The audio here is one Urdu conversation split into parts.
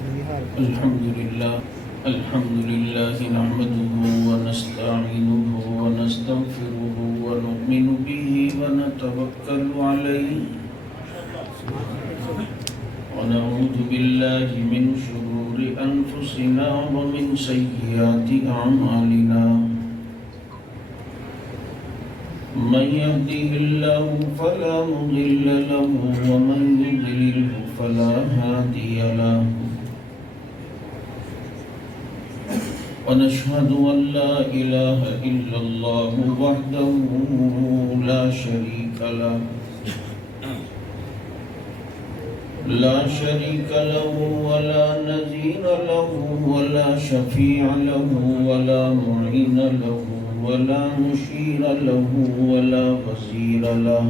الحمد لله نحمده ونستعينه ونستغفره ونؤمن به ونتوكل عليه ونعوذ بالله من شرور أنفسنا ومن سيئات أعمالنا من يهده الله فلا مضل له ومن يضلله فلا هادي له ونشهد أن لا إله إلا الله وحده لا شريك له ولا نذير له ولا شفيع له ولا معين له ولا مشير له ولا وزير له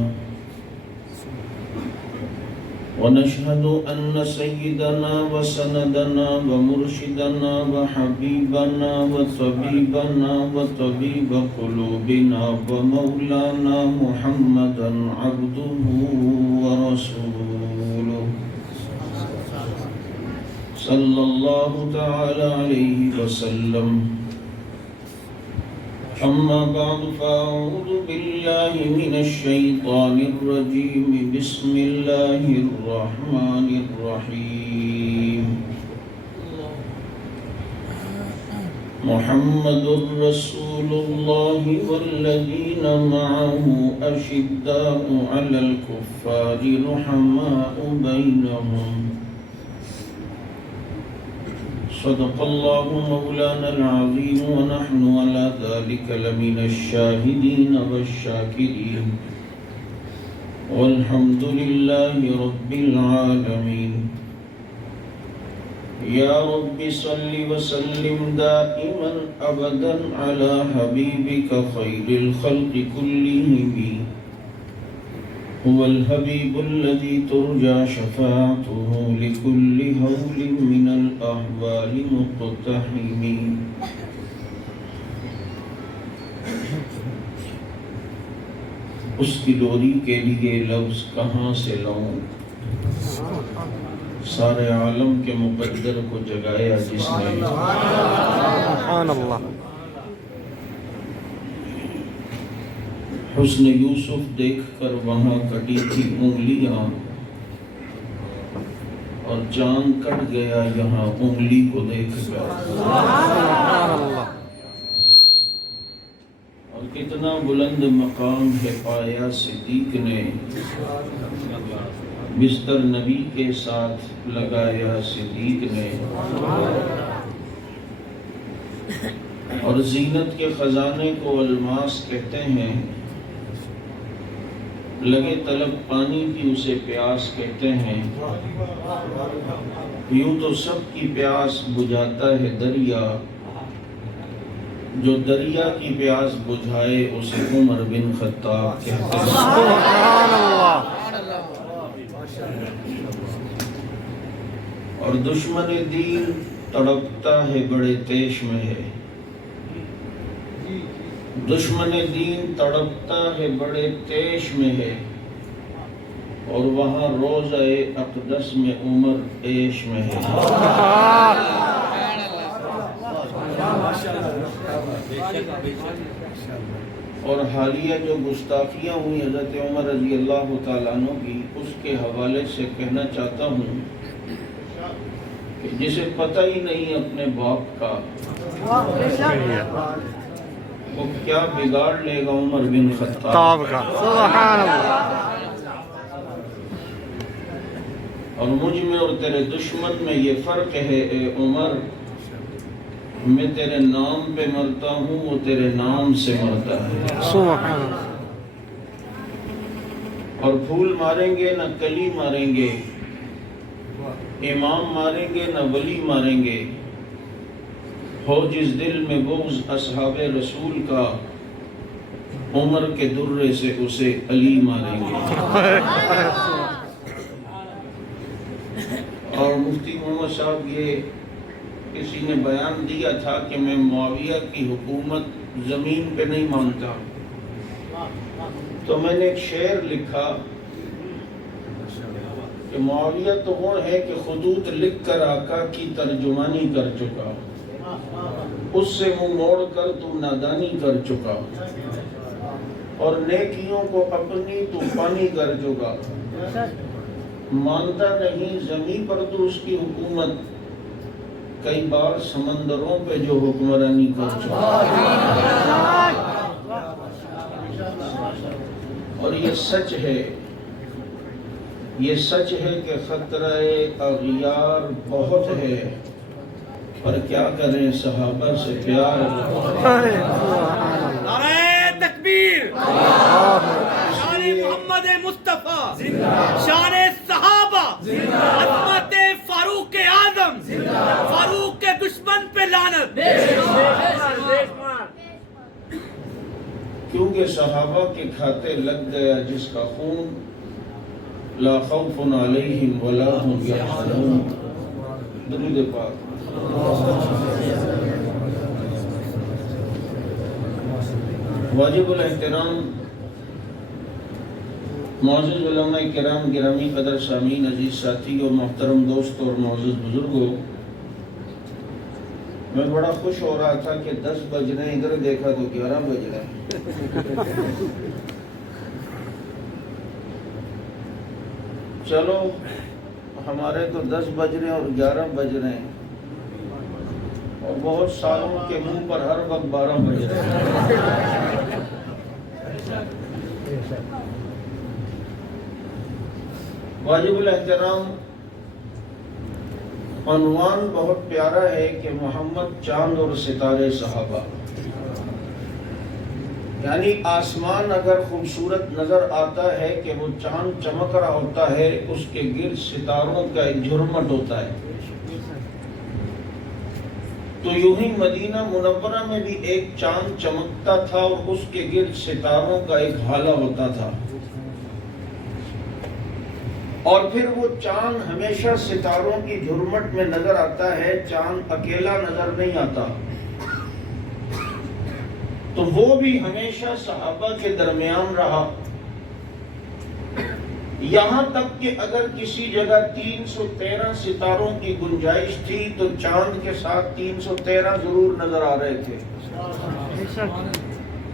ونشهد أن سيدنا وسندنا ومرشدنا وحبيبنا وطبيبنا وطبيب قلوبنا ومولانا محمدا عبده ورسوله صلى الله تعالى عليه وسلم. أما بعد فأعوذ بالله من الشيطان الرجيم. بسم الله الرحمن الرحيم. محمد رسول الله والذين معه أشداء على الكفار رحماء بينهم. صدق الله مولانا العظيم ونحن على ذلك لمن الشاهدين والشاكرين والحمد لله رب العالمين. يا رب صل وسلم دائما أبدا على حبيبك خير الخلق كلهم. هو الحبيب الذي ترجى شفاعته لكل هول من الأحوال مقتحم. اس کی لوری کے لیے لفظ کہاں سے لاؤں؟ سارے عالم کے مقدر کو جگایا جس نے. سبحان اللہ. حسن یوسف دیکھ کر وہاں کٹی تھی انگلیاں اور چاند کٹ گیا یہاں انگلی کو دیکھ کر. اور کتنا بلند مقام ہے پایا صدیق نے، بستر نبی کے ساتھ لگایا صدیق نے. اور زینت کے خزانے کو الماس کہتے ہیں، لگے طلب پانی کی اسے پیاس کہتے ہیں. یوں تو سب کی پیاس بجھاتا ہے دریا، جو دریا کی پیاس بجھائے اسے عمر بن خطاب کہتے ہیں. اور دشمن دین تڑپتا ہے بڑے تیش میں ہے. دشمن دین تڑپتا ہے بڑے تیش میں ہے، اور وہاں روضہ اقدس میں عمر عیش میں ہے. اور حالیہ جو گستاخیاں ہوئی حضرت عمر رضی اللہ تعالیٰ عنہ کی، اس کے حوالے سے کہنا چاہتا ہوں کہ جسے پتہ ہی نہیں اپنے باپ کا، وہ کیا بگاڑ لے گا عمر بن خطاب کا. سبحان اللہ. اور مجھ میں اور تیرے دشمن میں یہ فرق ہے اے عمر، میں تیرے نام پہ مرتا ہوں، وہ تیرے نام سے مرتا ہے. سبحان اللہ. اور پھول ماریں گے نہ کلی ماریں گے، امام ماریں گے نہ ولی ماریں گے. ہو جس دل میں بغض اصحاب رسول کا، عمر کے درے سے اسے علی ماریں گے. اور مفتی محمد صاحب، یہ کسی نے بیان دیا تھا کہ میں معاویہ کی حکومت زمین پہ نہیں مانتا، تو میں نے ایک شعر لکھا کہ معاویہ تو وہ ہے کہ خطوط لکھ کر آقا کی ترجمانی کر چکا، اس سے منہ موڑ کر تو نادانی کر چکا، اور نیکیوں کو اپنی تو پانی کر چکا، مانتا نہیں زمین پر تو اس کی حکومت، کئی بار سمندروں پہ جو حکمرانی کر چکا۔ اور یہ سچ ہے، یہ سچ ہے کہ خطرہ اغیار بہت ہے، پر کیا کریں صحابہ سے پیار۔ نعرہ تکبیر، شان محمد مصطفیٰ، شان صحابہ، عظمت فاروق اعظم، فاروق کے دشمن پہ لعنت۔ کیونکہ صحابہ کے کھاتے لگ گیا جس کا خون، لا خوف علیہم ولا هم یحزنون۔ درود پاک۔ واجب الاحترام معزز علماء کرام، گرامی قدر سامعین، عزیز ساتھی اور محترم دوست اور معزز بزرگوں، میں بڑا خوش ہو رہا تھا کہ 10 بج رہے ہیں، ادھر دیکھا تو 11 بج رہے ہیں۔ چلو ہمارے تو 10 بج رہے ہیں اور 11 بج رہے ہیں، اور بہت سالوں کے منہ پر ہر وقت 12 بج رہے ہیں۔ واجب الاحترام عنوان بہت پیارا ہے کہ محمد چاند اور ستارے صحابہ، یعنی آسمان اگر خوبصورت نظر آتا ہے کہ وہ چاند چمک رہا ہوتا ہے، اس کے گرد ستاروں کا ایک جھرمٹ ہوتا ہے، تو یوں ہی مدینہ منورہ میں بھی ایک چاند چمکتا تھا اور اس کے گرد ستاروں کا ایک ہالہ ہوتا تھا، اور پھر وہ چاند ہمیشہ ستاروں کی جھرمٹ میں نظر آتا ہے، چاند اکیلا نظر نہیں آتا۔ تو وہ بھی ہمیشہ صحابہ کے درمیان رہا، یہاں تک کہ اگر کسی جگہ 313 ستاروں کی گنجائش تھی تو چاند کے ساتھ 313 ضرور نظر آ رہے تھے،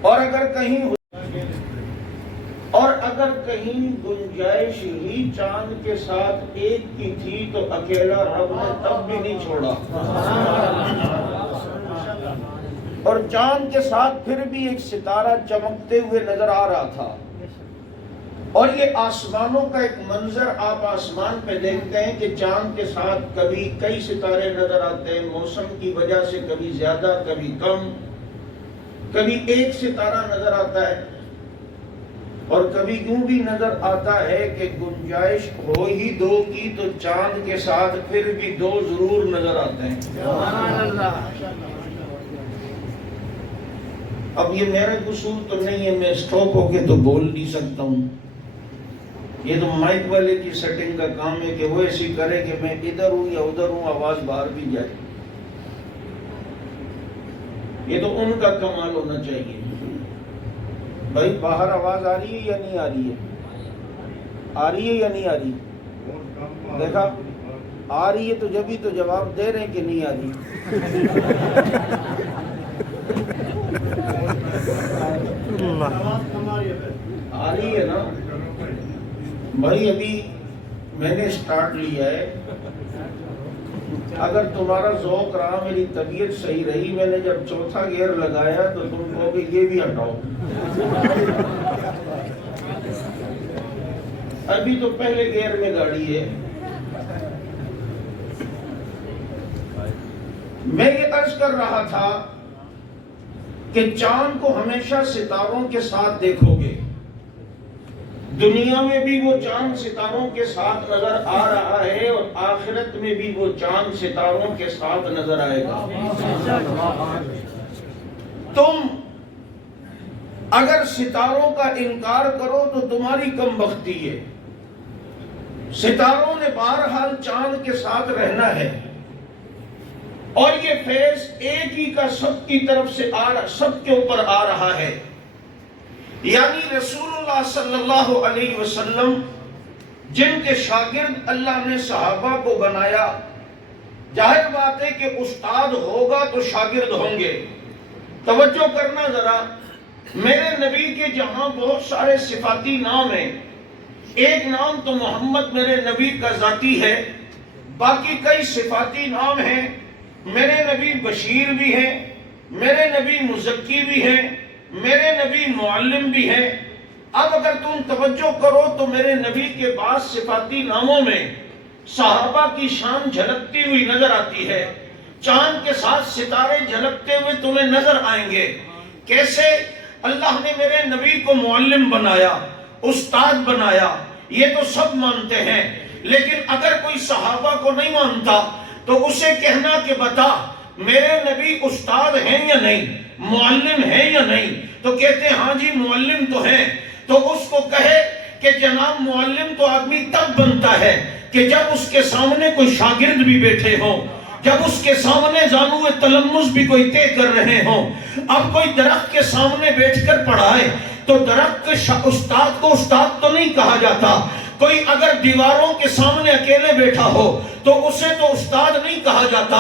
اور اگر کہیں گنجائش ہی چاند کے ساتھ ایک کی تھی تو اکیلا رب نے تب بھی نہیں چھوڑا، اور چاند کے ساتھ پھر بھی ایک ستارہ چمکتے ہوئے نظر آ رہا تھا۔ اور یہ آسمانوں کا ایک منظر آپ آسمان پہ دیکھتے ہیں کہ چاند کے ساتھ کبھی کئی ستارے نظر آتے ہیں، موسم کی وجہ سے کبھی زیادہ کبھی کم، کبھی ایک ستارہ نظر آتا ہے، اور کبھی یوں بھی نظر آتا ہے کہ گنجائش ہو ہی 2 کی تو چاند کے ساتھ پھر بھی 2 ضرور نظر آتے ہیں۔ سبحان اللہ۔ اب یہ میرا قصور تو نہیں ہے، میں اسٹاپ ہو کے تو بول نہیں سکتا ہوں، یہ تو مائک والے کی سیٹنگ کا کام ہے کہ وہ ایسی کرے کہ میں ادھر ہوں یا ادھر ہوں، آواز باہر بھی جائے، یہ تو ان کا کمال ہونا چاہیے۔ بھائی باہر آواز آ رہی ہے یا نہیں آ رہی ہے؟ آ رہی ہے یا نہیں آ رہی؟ دیکھا آ رہی ہے تو جبھی تو جواب دے رہے ہیں کہ نہیں آ رہی۔ آ رہی ہے نا بھائی؟ ابھی میں نے سٹارٹ لیا ہے، اگر تمہارا ذوق رہا، میری طبیعت صحیح رہی، میں نے جب 4تھا گیئر لگایا تو تم کہو گے یہ بھی ہٹاؤ۔ ابھی تو پہلے گیئر میں گاڑی ہے۔ میں یہ عرض کر رہا تھا کہ چاند کو ہمیشہ ستاروں کے ساتھ دیکھو گے، دنیا میں بھی وہ چاند ستاروں کے ساتھ نظر آ رہا ہے، اور آخرت میں بھی وہ چاند ستاروں کے ساتھ نظر آئے گا۔ تم اگر ستاروں کا انکار کرو تو تمہاری کم بختی ہے، ستاروں نے بہرحال چاند کے ساتھ رہنا ہے، اور یہ فیض ایک ہی کا سب کی طرف سے سب کے اوپر آ رہا ہے، یعنی رسول اللہ صلی اللہ علیہ وسلم جن کے شاگرد اللہ نے صحابہ کو بنایا، ظاہر بات ہے کہ استاد ہوگا تو شاگرد ہوں گے۔ توجہ کرنا ذرا، میرے نبی کے جہاں بہت سارے صفاتی نام ہیں، ایک نام تو محمد میرے نبی کا ذاتی ہے، باقی کئی صفاتی نام ہیں۔ میرے نبی بشیر بھی ہیں، میرے نبی مزکی بھی ہیں، میرے نبی معلم بھی ہیں۔ اب اگر تم توجہ کرو تو میرے نبی کے بعض صفاتی ناموں میں صحابہ کی شان جھلکتی ہوئی نظر آتی ہے، چاند کے ساتھ ستارے جھلکتے ہوئے تمہیں نظر آئیں گے۔ کیسے؟ اللہ نے میرے نبی کو معلم بنایا، استاد بنایا، یہ تو سب مانتے ہیں، لیکن اگر کوئی صحابہ کو نہیں مانتا تو اسے کہنا کہ بتا میرے نبی استاد ہیں یا نہیں، معلم ہیں یا نہیں، تو کہتے ہیں ہاں جی معلم تو ہیں۔ تو اس کو کہے کہ جناب معلم تو آدمی تب بنتا ہے کہ جب اس کے سامنے کوئی شاگرد بھی بیٹھے ہوں، جب اس کے سامنے زانو تلمس بھی کوئی طے کر رہے ہوں۔ اب کوئی درخت کے سامنے بیٹھ کر پڑھائے تو درخت کے استاد کو استاد تو نہیں کہا جاتا۔ کوئی اگر دیواروں کے سامنے اکیلے بیٹھا ہو تو اسے تو استاد نہیں کہا جاتا۔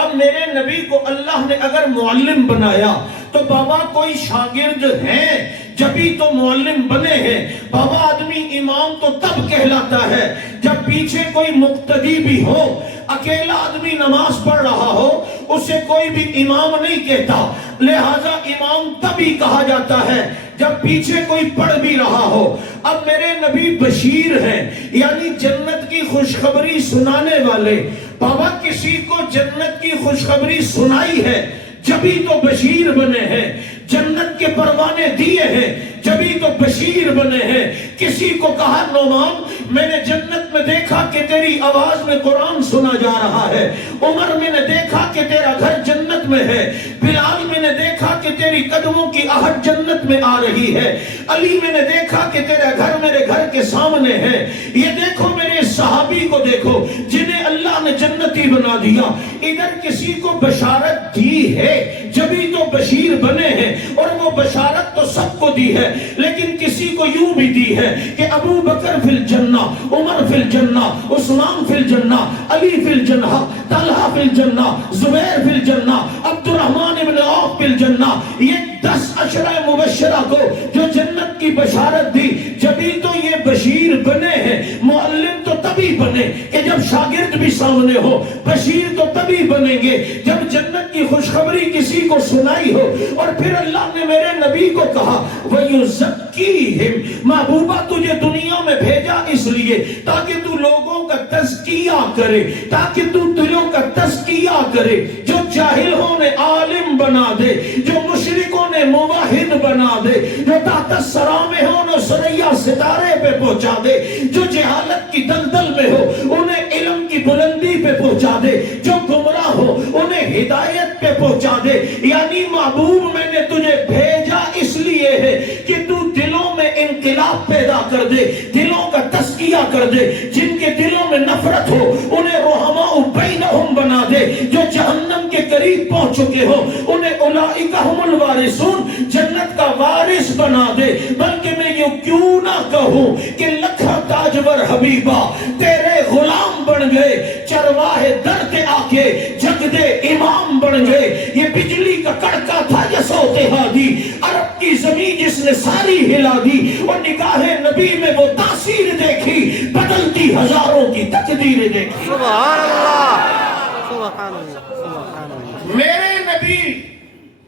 اب میرے نبی کو اللہ نے اگر معلم بنایا تو بابا کوئی شاگرد ہیں جبھی تو معلم بنے ہیں۔ بابا آدمی امام تو تب کہلاتا ہے جب پیچھے کوئی مقتدی بھی ہو۔ اکیلا آدمی نماز پڑھ رہا ہو اسے کوئی بھی امام نہیں کہتا، لہذا امام تبھی کہا جاتا ہے جب پیچھے کوئی پڑھ بھی رہا ہو۔ اب میرے نبی بشیر ہیں، یعنی جنت کی خوشخبری سنانے والے۔ بابا کسی کو جنت کی خوشخبری سنائی ہے جبھی تو بشیر بنے ہیں، جنت کے پروانے دیے ہیں جبھی تو بشیر بنے ہیں۔ کسی کو کہا نعمان میں نے جنت میں دیکھا کہ تیری آواز میں قرآن سنا جا رہا ہے، عمر میں نے دیکھا کہ تیرا گھر جنت میں ہے، بلال میں نے دیکھا کہ تیری قدموں کی آہٹ جنت میں آ رہی ہے، علی میں نے دیکھا کہ تیرا گھر میرے گھر کے سامنے ہے۔ یہ دیکھو میرے صحابی کو دیکھو جنہیں اللہ نے جنتی بنا دیا۔ ادھر کسی کو بشارت دی ہے جبھی تو بشیر بنے ہیں، اور وہ بشارت تو سب کو دی ہے، لیکن کسی کو یوں بھی دی ہے کہ ابو بکر فی الجنہ، عمر فی الجنہ، عثمان فی الجنہ، علی فی الجنہ، طلحہ فی الجنہ، زبیر فی الجنہ، عبد الرحمن بن عوف فی الجنہ۔ یہ 10 عشرہ مبشرہ کو جو جنت کی بشارت دی، جبھی تو یہ بشیر بنے ہیں۔ معلم تو تبھی بنے کہ جب شاگرد بھی سامنے ہو، بشیر تو تبھی بنیں گے جب جنت کی خوشخبری کسی کو سنائی ہو۔ اور پھر اللہ نے میرے نبی کو کہا وَيُزَكِّيهِمْ، محبوبہ تجھے دنیا میں بھیجا اس لیے تاکہ تو لوگوں کا تزکیہ کرے، تاکہ تو دلوں کا تزکیہ کرے۔ جو جاہل ہوں نے عالم بنا دے، جو مشرکوں نے موحد بنا دے، جو تحت الثری میں ہوں نے ثریا ستارے پہ پہنچا دے، جو جہالت کی دلدل میں ہو انہیں علم کی بلندی پہ پہنچا دے، جو گمراہ ہو انہیں ہدایت پہ پہنچا دے۔ یعنی محبوب میں نے تجھے بھیجا اس لیے ہے کہ تو دلوں میں انقلاب پیدا کر دے، دلوں کا تزکیہ کر دے۔ جن کے دلوں میں نفرت ہو انہیں رحماء بینہم بنا دے، جو جہنم کے قریب پہنچ چکے ہو انہیں اولئک ہم الوارثون، جنت کا وارث بنا دے۔ بلکہ میں یہ کیوں نہ کہوں کہ لکھا تاجور حبیبہ تیرے غلام بن گئے، چرواہے در کے آ کے جگ دے امام بن گئے۔ یہ بجلی کا کڑکا تھا یسوع ہادی، عرب کی زمین جس نے ساری ہلا دی، اور نگاہ نبی میں وہ تاثیر دیکھی، بدلتی ہزاروں کی تقدیر دیکھی۔ سبحان اللہ، سبحان اللہ، سبحان اللہ۔ میرے نبی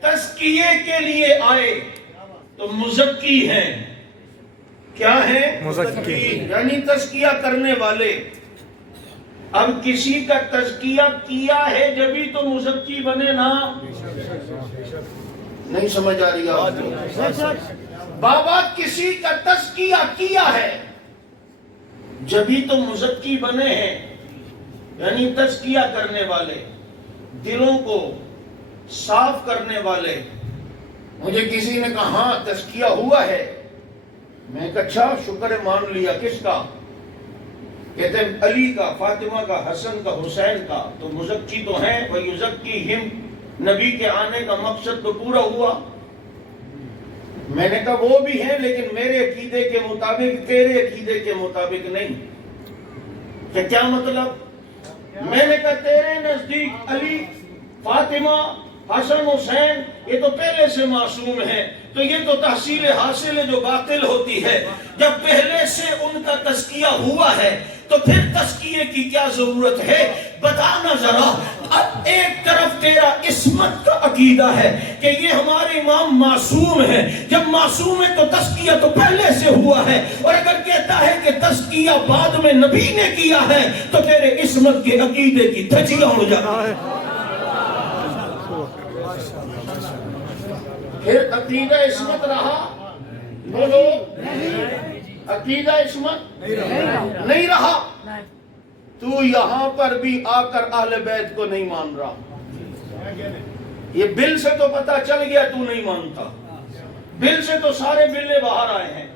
تزکیے کے لیے آئے تو مزکی ہیں۔ کیا ہیں؟ مزکی، یعنی تزکیہ کرنے والے۔ اب کسی کا تزکیہ کیا ہے جبھی تو مزکی بنے نا۔ نہیں سمجھ آ رہی آپ؟ بابا کسی کا تزکیہ کیا ہے جبھی تو مزکی بنے ہیں، یعنی تزکیہ کرنے والے، دلوں کو صاف کرنے والے۔ مجھے کسی نے کہا ہاں تزکیہ ہوا ہے، میں کہا اچھا شکر مان لیا۔ کس کا؟ کہتے ہیں علی کا، فاطمہ کا، حسن کا، حسین کا۔ تو مزکی تو ہیں، وَيُزَكِّيهِمْ، نبی کے آنے کا مقصد تو پورا ہوا۔ میں نے کہا وہ بھی ہیں لیکن میرے عقیدے کے مطابق، تیرے عقیدے کے مطابق نہیں۔ کہ کیا مطلب؟ میں نے کہا تیرے نزدیک علی، فاطمہ، حسن، حسین یہ تو پہلے سے معصوم ہے، تو یہ تو تحصیل حاصل ہے جو باطل ہوتی ہے۔ جب پہلے سے ان کا تزکیہ ہوا ہے تو پھر تزکیے کی کیا ضرورت ہے؟ بتانا ذرا۔ اب ایک طرف تیرا عصمت کا عقیدہ ہے کہ یہ ہمارے امام معصوم ہے، جب معصوم ہے تو تزکیہ تو پہلے سے ہوا ہے، اور اگر کہتا ہے کہ تزکیہ بعد میں نبی نے کیا ہے تو تیرے عصمت کے عقیدے کی دھجیاں ہو جاتی ہے۔ پھر عقیدہ عصمت رہا؟ بولو، عقیدہ عصمت نہیں رہا۔ تو یہاں پر بھی آ کر اہل بیت کو نہیں مان رہا۔ یہ بل سے تو پتہ چل گیا تو نہیں مانتا، بل سے تو سارے بلے باہر آئے ہیں،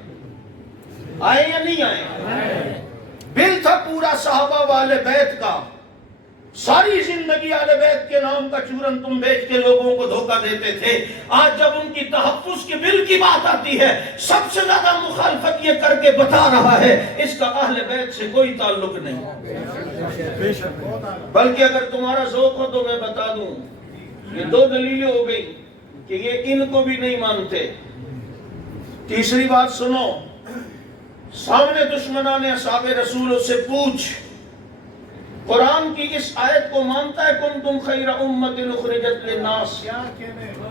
آئے یا نہیں آئے؟ بل تھا پورا صحابہ والے بیت کا، ساری زندگی اہل بیت کے نام کا چورن تم بیچ کے لوگوں کو دھوکہ دیتے تھے۔ آج جب ان کی تحفظ کے بل کی بات آتی ہے، سب سے زیادہ مخالفت یہ کر کے بتا رہا ہے اس کا اہل بیت سے کوئی تعلق نہیں۔ بلکہ اگر تمہارا ذوق ہو تو میں بتا دوں، یہ دو دلیلیں ہو گئی کہ یہ ان کو بھی نہیں مانتے۔ تیسری بات سنو، سامنے دشمنان اصحاب رسول سے پوچھ، قرآن کی اس آیت کو مانتا ہے؟ کنتم خیر امت اخرجت للناس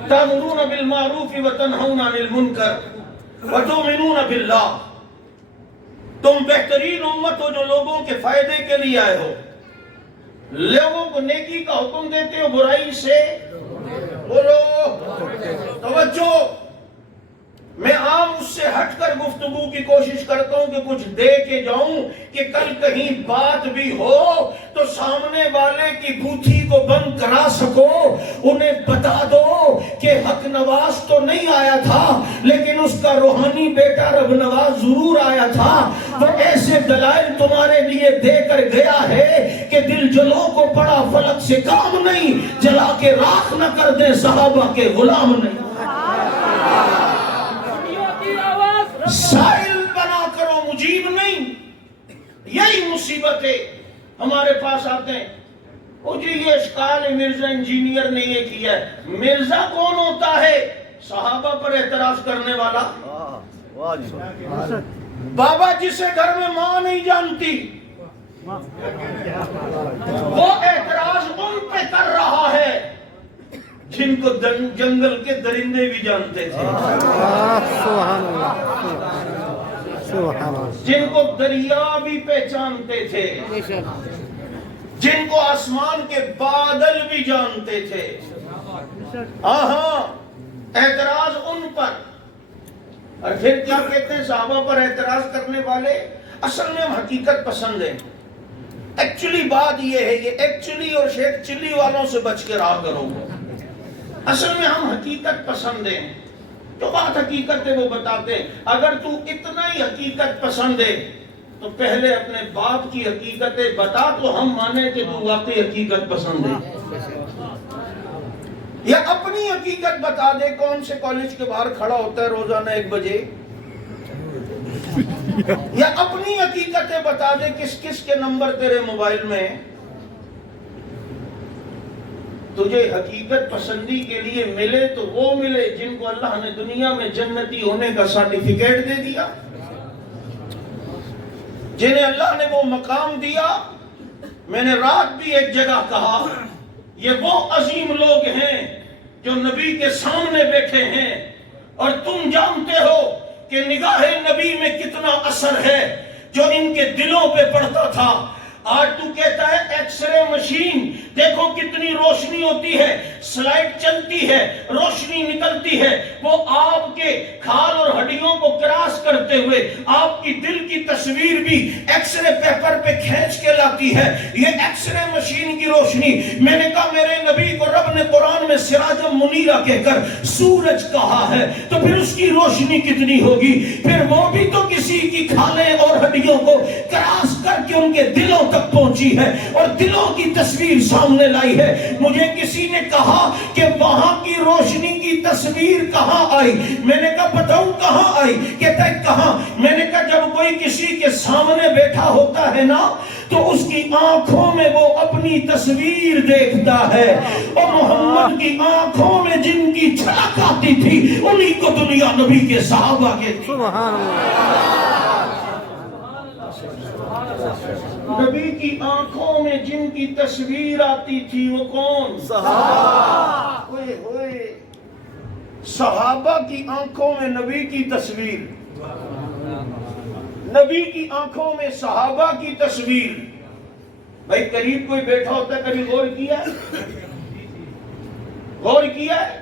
تأمرون بالمعروف وتنہون عن المنکر وتؤمنون باللہ۔ تم بہترین امت ہو جو لوگوں کے فائدے کے لیے آئے ہو، لوگوں کو نیکی کا حکم دیتے ہو، برائی سے بولو۔ توجہ، میں عام اس سے ہٹ کر گفتگو کی کوشش کرتا ہوں کہ کچھ دے کے جاؤں کہ کل کہیں بات بھی ہو تو سامنے والے کی بوتھی کو بند کرا سکو۔ انہیں بتا دو کہ حق نواز تو نہیں آیا تھا لیکن اس کا روحانی بیٹا رب نواز ضرور آیا تھا۔ وہ ایسے دلائل تمہارے لیے دے کر گیا ہے کہ دل جلوں کو پڑا فلک سے کام نہیں، جلا کے راکھ نہ کر دیں صحابہ کے غلام نہیں۔ سائل بنا کرو، مجیب نہیں۔ یہی مصیبت ہے، ہمارے پاس آتے ہیں، وہ جی یہ اشکال ہے، مرزا انجینئر نے یہ کیا ہے۔ مرزا کون ہوتا ہے؟ صحابہ پر اعتراض کرنے والا۔ بابا جسے گھر میں ماں نہیں جانتی وہ اعتراض ان پہ کر رہا ہے جن کو جنگل کے درندے بھی جانتے تھے، سبحان اللہ، سبحان اللہ، جن کو دریا بھی پہچانتے تھے، جن کو آسمان کے بادل بھی جانتے تھے۔ اعتراض ان پر۔ اور پھر کیا کہتے ہیں صحابہ پر اعتراض کرنے والے؟ اصل میں ہم حقیقت پسند ہیں۔ ایکچولی بات یہ ہے، یہ ایکچولی اور شیخ چلی والوں سے بچ کے رہا کرو۔ اصل میں ہم حقیقت پسند ہیں، جو بات حقیقت ہے وہ بتاتے ہیں۔ اگر تو اتنا ہی حقیقت پسند ہے تو پہلے اپنے باپ کی حقیقتیں بتا تو ہم مانیں کہ تو واقعی حقیقت پسند ہے، یا اپنی حقیقت بتا دے۔ کون سے کالج کے باہر کھڑا ہوتا ہے روزانہ 1 بجے؟ یا اپنی حقیقتیں بتا دے، کس کس کے نمبر تیرے موبائل میں ہیں۔ تجھے حقیقت پسندی کے لیے ملے تو وہ ملے جن کو اللہ نے دنیا میں جنتی ہونے کا سرٹیفکیٹ دے دیا، جنہیں اللہ نے وہ مقام دیا۔ میں نے رات بھی ایک جگہ کہا، یہ وہ عظیم لوگ ہیں جو نبی کے سامنے بیٹھے ہیں، اور تم جانتے ہو کہ نگاہ نبی میں کتنا اثر ہے جو ان کے دلوں پہ پڑتا تھا۔ آج تو کہتا ہے ایکس رے مشین، دیکھو کتنی روشنی ہوتی ہے، سلائڈ چلتی ہے، روشنی نکلتی ہے، وہ آپ کے کھال اور ہڈیوں کو کراس کرتے ہوئے آپ کی دل کی تصویر بھی ایکس رے پیپر پہ کھینچ کے لاتی ہے۔ یہ ایکس رے مشین کی روشنی۔ میں نے کہا میرے نبی کو رب نے قرآن میں سراج منیرہ کہہ کر سورج کہا ہے، تو پھر اس کی روشنی کتنی ہوگی؟ پھر وہ بھی تو کسی کی کھالیں اور ہڈیوں کو کراس کر کے ان کے دلوں تک پہنچی ہے اور دلوں کی تصویر سامنے لائی ہے۔ مجھے کسی نے کہا کہ وہاں کی روشنی کی تصویر کہاں آئی؟ میں نے کہا بتاؤں کہاں آئی؟ کہتا ہے کہاں؟ میں نے کہا جب کوئی کسی کے سامنے بیٹھا ہوتا ہے نا تو اس کی آنکھوں میں وہ اپنی تصویر دیکھتا ہے، اور محمد کی آنکھوں میں جن کی جھلک آتی تھی انہی کو دنیا نبی کے صحابہ کے تھی۔ سبحان اللہ نبی کی آنکھوں میں جن کی تصویر آتی تھی وہ کون؟ صحابہ۔ ہوئے ہوئے، صحابہ کی آنکھوں میں نبی کی تصویر، نبی کی آنکھوں میں صحابہ کی تصویر۔ بھائی قریب کوئی بیٹھا ہوتا ہے، کبھی غور کیا ہے؟ غور کیا ہے؟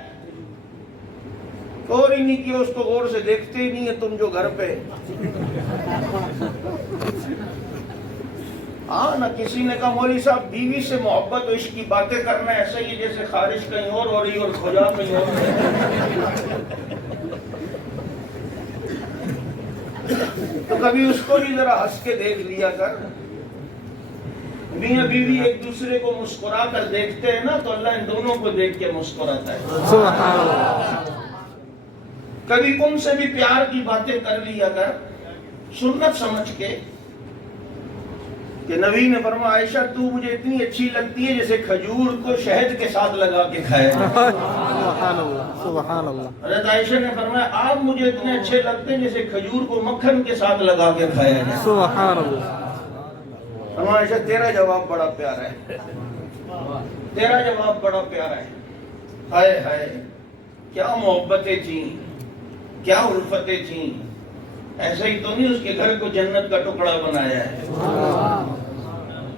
غور ہی نہیں کیا، اس کو غور سے دیکھتے ہی نہیں ہے تم جو گھر پہ۔ ہاں نہ کسی نے کہا مولوی صاحب بیوی سے محبت و عشق کی باتیں کرنا ایسا ہی جیسے خارش کہیں اور ہو رہی اور کھجا کہیں اور ہو رہی۔ تو کبھی اس کو بھی ذرا ہنس کے دیکھ لیا کر۔ میاں بیوی ایک دوسرے کو مسکرا کر دیکھتے ہیں نا تو اللہ ان دونوں کو دیکھ کے مسکراتا ہے۔ سبحان اللہ۔ کبھی ان سے بھی پیار کی باتیں کر لیا کر سنت سمجھ کے، کہ نبی نے فرمایا عائشہ تو مجھے اتنی اچھی لگتی ہے جیسے کھجور کو شہد کے ساتھ لگا کے کھائے۔ سبحان اللہ سبحان اللہ۔ حضرت عائشہ نے فرمایا آپ مجھے اتنے اچھے لگتے ہیں جیسے کھجور کو مکھن کے ساتھ لگا کے کھایا جائے۔ سبحان اللہ۔ فرمایا عائشہ تیرا جواب بڑا پیارا ہے، تیرا جواب بڑا پیارا ہے۔ ہائے ہائے کیا محبتیں تھیں، کیا الفتیں تھیں۔ ایسا ہی تو نہیں اس کے گھر کو جنت کا ٹکڑا بنایا ہے،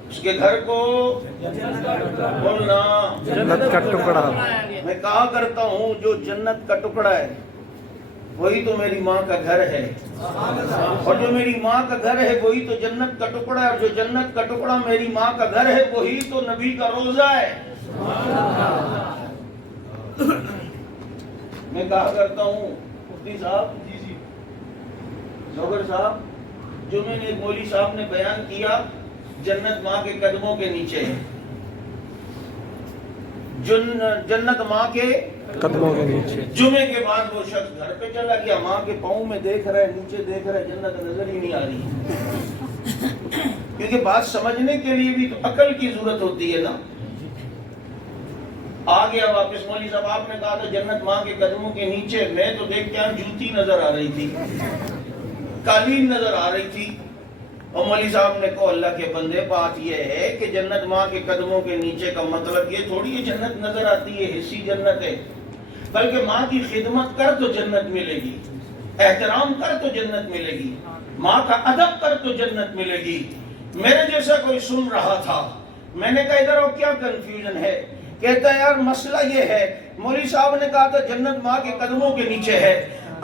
اس کے گھر کو بولنا جنت کا ٹکڑا۔ میں کہا کرتا ہوں جو جنت کا ٹکڑا ہے وہی تو میری ماں کا گھر ہے، اور جو میری ماں کا گھر ہے وہی تو جنت کا ٹکڑا ہے، اور جو جنت کا ٹکڑا میری ماں کا گھر ہے وہی تو نبی کا روزہ ہے۔ میں کہا کرتا ہوں مفتی صاحب، زہر صاحب، جو میں نے ایک مولوی صاحب نے بیان کیا جنت ماں کے قدموں کے نیچے ہے، جنت ماں کے قدموں کے نیچے۔ جمعے کے بعد وہ شخص گھر پہ چلا گیا، ماں کے پاؤں میں دیکھ رہا ہے، نیچے دیکھ رہا ہے، جنت نظر ہی نہیں آ رہی۔ کیونکہ بات سمجھنے کے لیے بھی تو عقل کی ضرورت ہوتی ہے نا۔ آ گیا واپس، مولوی صاحب آپ نے کہا تھا جنت ماں کے قدموں کے نیچے، میں تو دیکھ کے جوتی نظر آ رہی تھی، قالین نظر آ رہی تھی۔ اور مولوی صاحب نے کہا اللہ کے بندے بات یہ ہے کہ جنت ماں کے قدموں کے نیچے کا مطلب یہ تھوڑی ہے جنت نظر آتی ہے حصی جنت ہے، بلکہ ماں کی خدمت کر تو جنت ملے گی، احترام کر تو جنت ملے گی، ماں کا ادب کر تو جنت ملے گی۔ میرے جیسا کوئی سن رہا تھا، میں نے کہا ادھر اور کیا کنفیوژن ہے؟ کہتا ہے یار مسئلہ یہ ہے، مولوی صاحب نے کہا تھا جنت ماں کے قدموں کے نیچے ہے،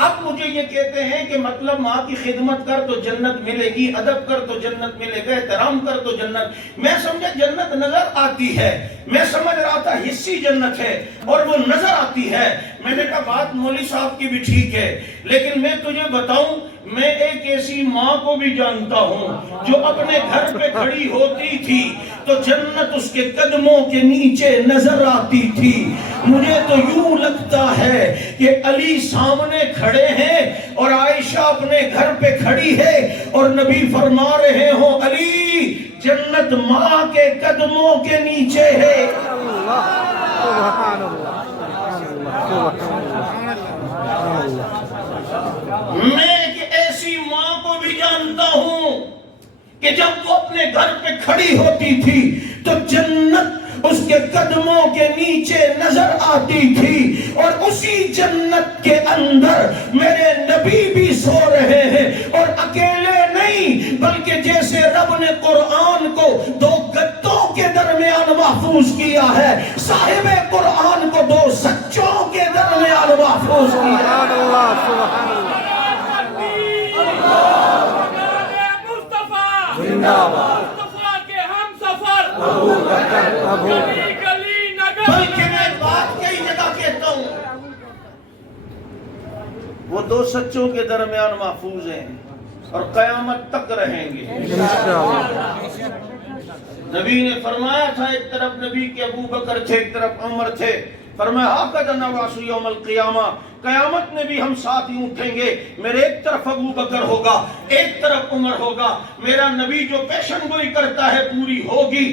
اب مجھے یہ کہتے ہیں کہ مطلب ماں کی خدمت کر تو جنت ملے گی، ادب کر تو جنت ملے گا، احترام کر تو جنت۔ میں سمجھا جنت نظر آتی ہے، میں سمجھ رہا تھا حصی جنت ہے اور وہ نظر آتی ہے۔ میں نے کہا بات مولوی صاحب کی بھی ٹھیک ہے، لیکن میں تجھے بتاؤں میں ایک ایسی ماں کو بھی جانتا ہوں جو اپنے گھر پہ کھڑی ہوتی تھی تو جنت اس کے قدموں کے نیچے نظر آتی تھی۔ مجھے تو یوں لگتا ہے کہ علی سامنے کھڑے ہیں اور عائشہ اپنے گھر پہ کھڑی ہے اور نبی فرما رہے ہوں علی جنت ماں کے قدموں کے نیچے ہے۔ اللہ سبحان اللہ سبحان اللہ۔ میں ایک ایسی ماں کو بھی جانتا ہوں کہ جب وہ اپنے گھر پہ کھڑی ہوتی تھی تو جنت اس کے قدموں کے نیچے نظر آتی تھی، اور اسی جنت کے اندر میرے نبی بھی سو رہے ہیں، اور اکیلے نہیں بلکہ جیسے رب نے قرآن کو دو گدوں کے درمیان محفوظ کیا ہے، صاحب قرآن کو دو سچوں کے درمیان محفوظ کیا۔ سبحان اللہ سبحان اللہ۔ زندہ باد مصطفیٰ کے ہم سفر، ابو بکر ابو گلی گلی نگر بلکہ میں ایک بات کئی جگہ کہتا ہوں، وہ دو سچوں کے درمیان محفوظ ہیں اور قیامت تک رہیں گے۔ انشاءاللہ۔ نبی نے فرمایا تھا ایک طرف نبی کے ابو بکر تھے، ایک طرف عمر تھے، فرمایا ہاکذا نواس یوم القیامہ، قیامت میں بھی ہم ساتھ ہی اٹھیں گے. میرے ایک طرف ابو بکر ہوگا, ایک طرف عمر ہوگا. میرا نبی جو پیشن گوئی کرتا ہے پوری ہوگی.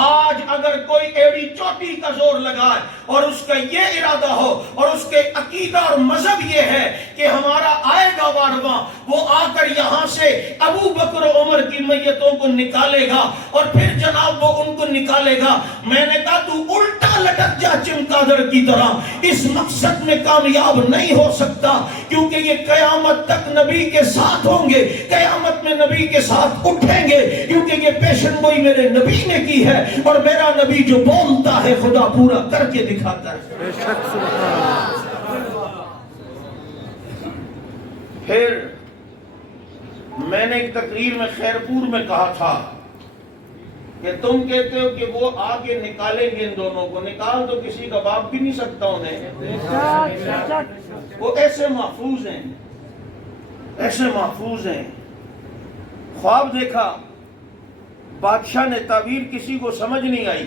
آج اگر کوئی ایڑی چوٹی کا زور لگائے اور اس کا یہ ارادہ ہو اور اس کے عقیدہ اور مذہب یہ ہے کہ ہمارا آئے گا وارواں, وہ آ کر یہاں سے ابو بکر و عمر کی میتوں کو نکالے گا اور پھر جناب وہ ان کو نکالے گا. میں نے کہا تو الٹا لٹک جا چمگادڑ کی طرح, اس مقصد میں کامیاب نہیں ہو سکتا, کیونکہ یہ قیامت تک نبی کے ساتھ ہوں گے, قیامت میں نبی کے ساتھ اٹھیں گے, کیونکہ یہ پیشن گوئی میرے نبی نے کی ہے اور میرا نبی جو بولتا ہے خدا پورا کر کے دکھاتا ہے. بے شک سبحان اللہ. پھر میں نے ایک تقریر میں خیرپور میں کہا تھا کہ تم کہتے ہو کہ وہ آگے نکالیں گے ان دونوں کو. نکال تو کسی کا باپ بھی نہیں سکتا انہیں. وہ ایسے محفوظ ہیں, ایسے محفوظ ہیں. خواب دیکھا, بادشاہ نے تعبیر کسی کو سمجھ نہیں آئی.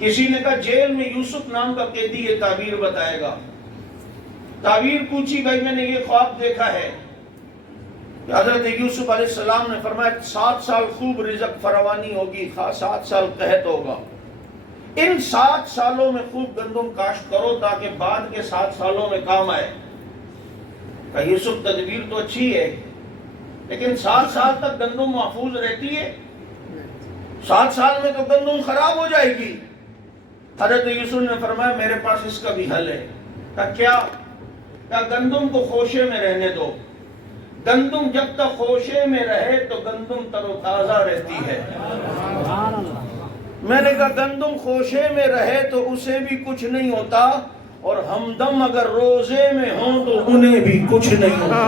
کسی نے کہا جیل میں یوسف نام کا قیدی یہ تعبیر بتائے گا. تعبیر پوچھی, بھائی میں نے یہ خواب دیکھا ہے کہ حضرت یوسف علیہ السلام نے فرمایا 7 سال خوب رزق فراوانی ہوگی, 7 سال قحط ہوگا. ان 7 سالوں میں خوب گندم کاشت کرو تاکہ بعد کے 7 سالوں میں کام آئے. کہ یوسف تدبیر تو اچھی ہے لیکن 7 سال تک گندم محفوظ رہتی ہے, 7 سال میں تو گندم خراب ہو جائے گی. حضرت یوسف نے فرمایا میرے پاس اس کا بھی حل ہے. کیا؟ کہ گندم کو خوشے میں رہنے دو. گندم جب تک خوشے میں رہے تو گندم تر و تازہ رہتی ہے. میں نے کہا گندم خوشے میں رہے تو اسے بھی کچھ نہیں ہوتا, اور ہمدم اگر روزے میں ہوں تو انہیں بھی کچھ نہیں ہوتا.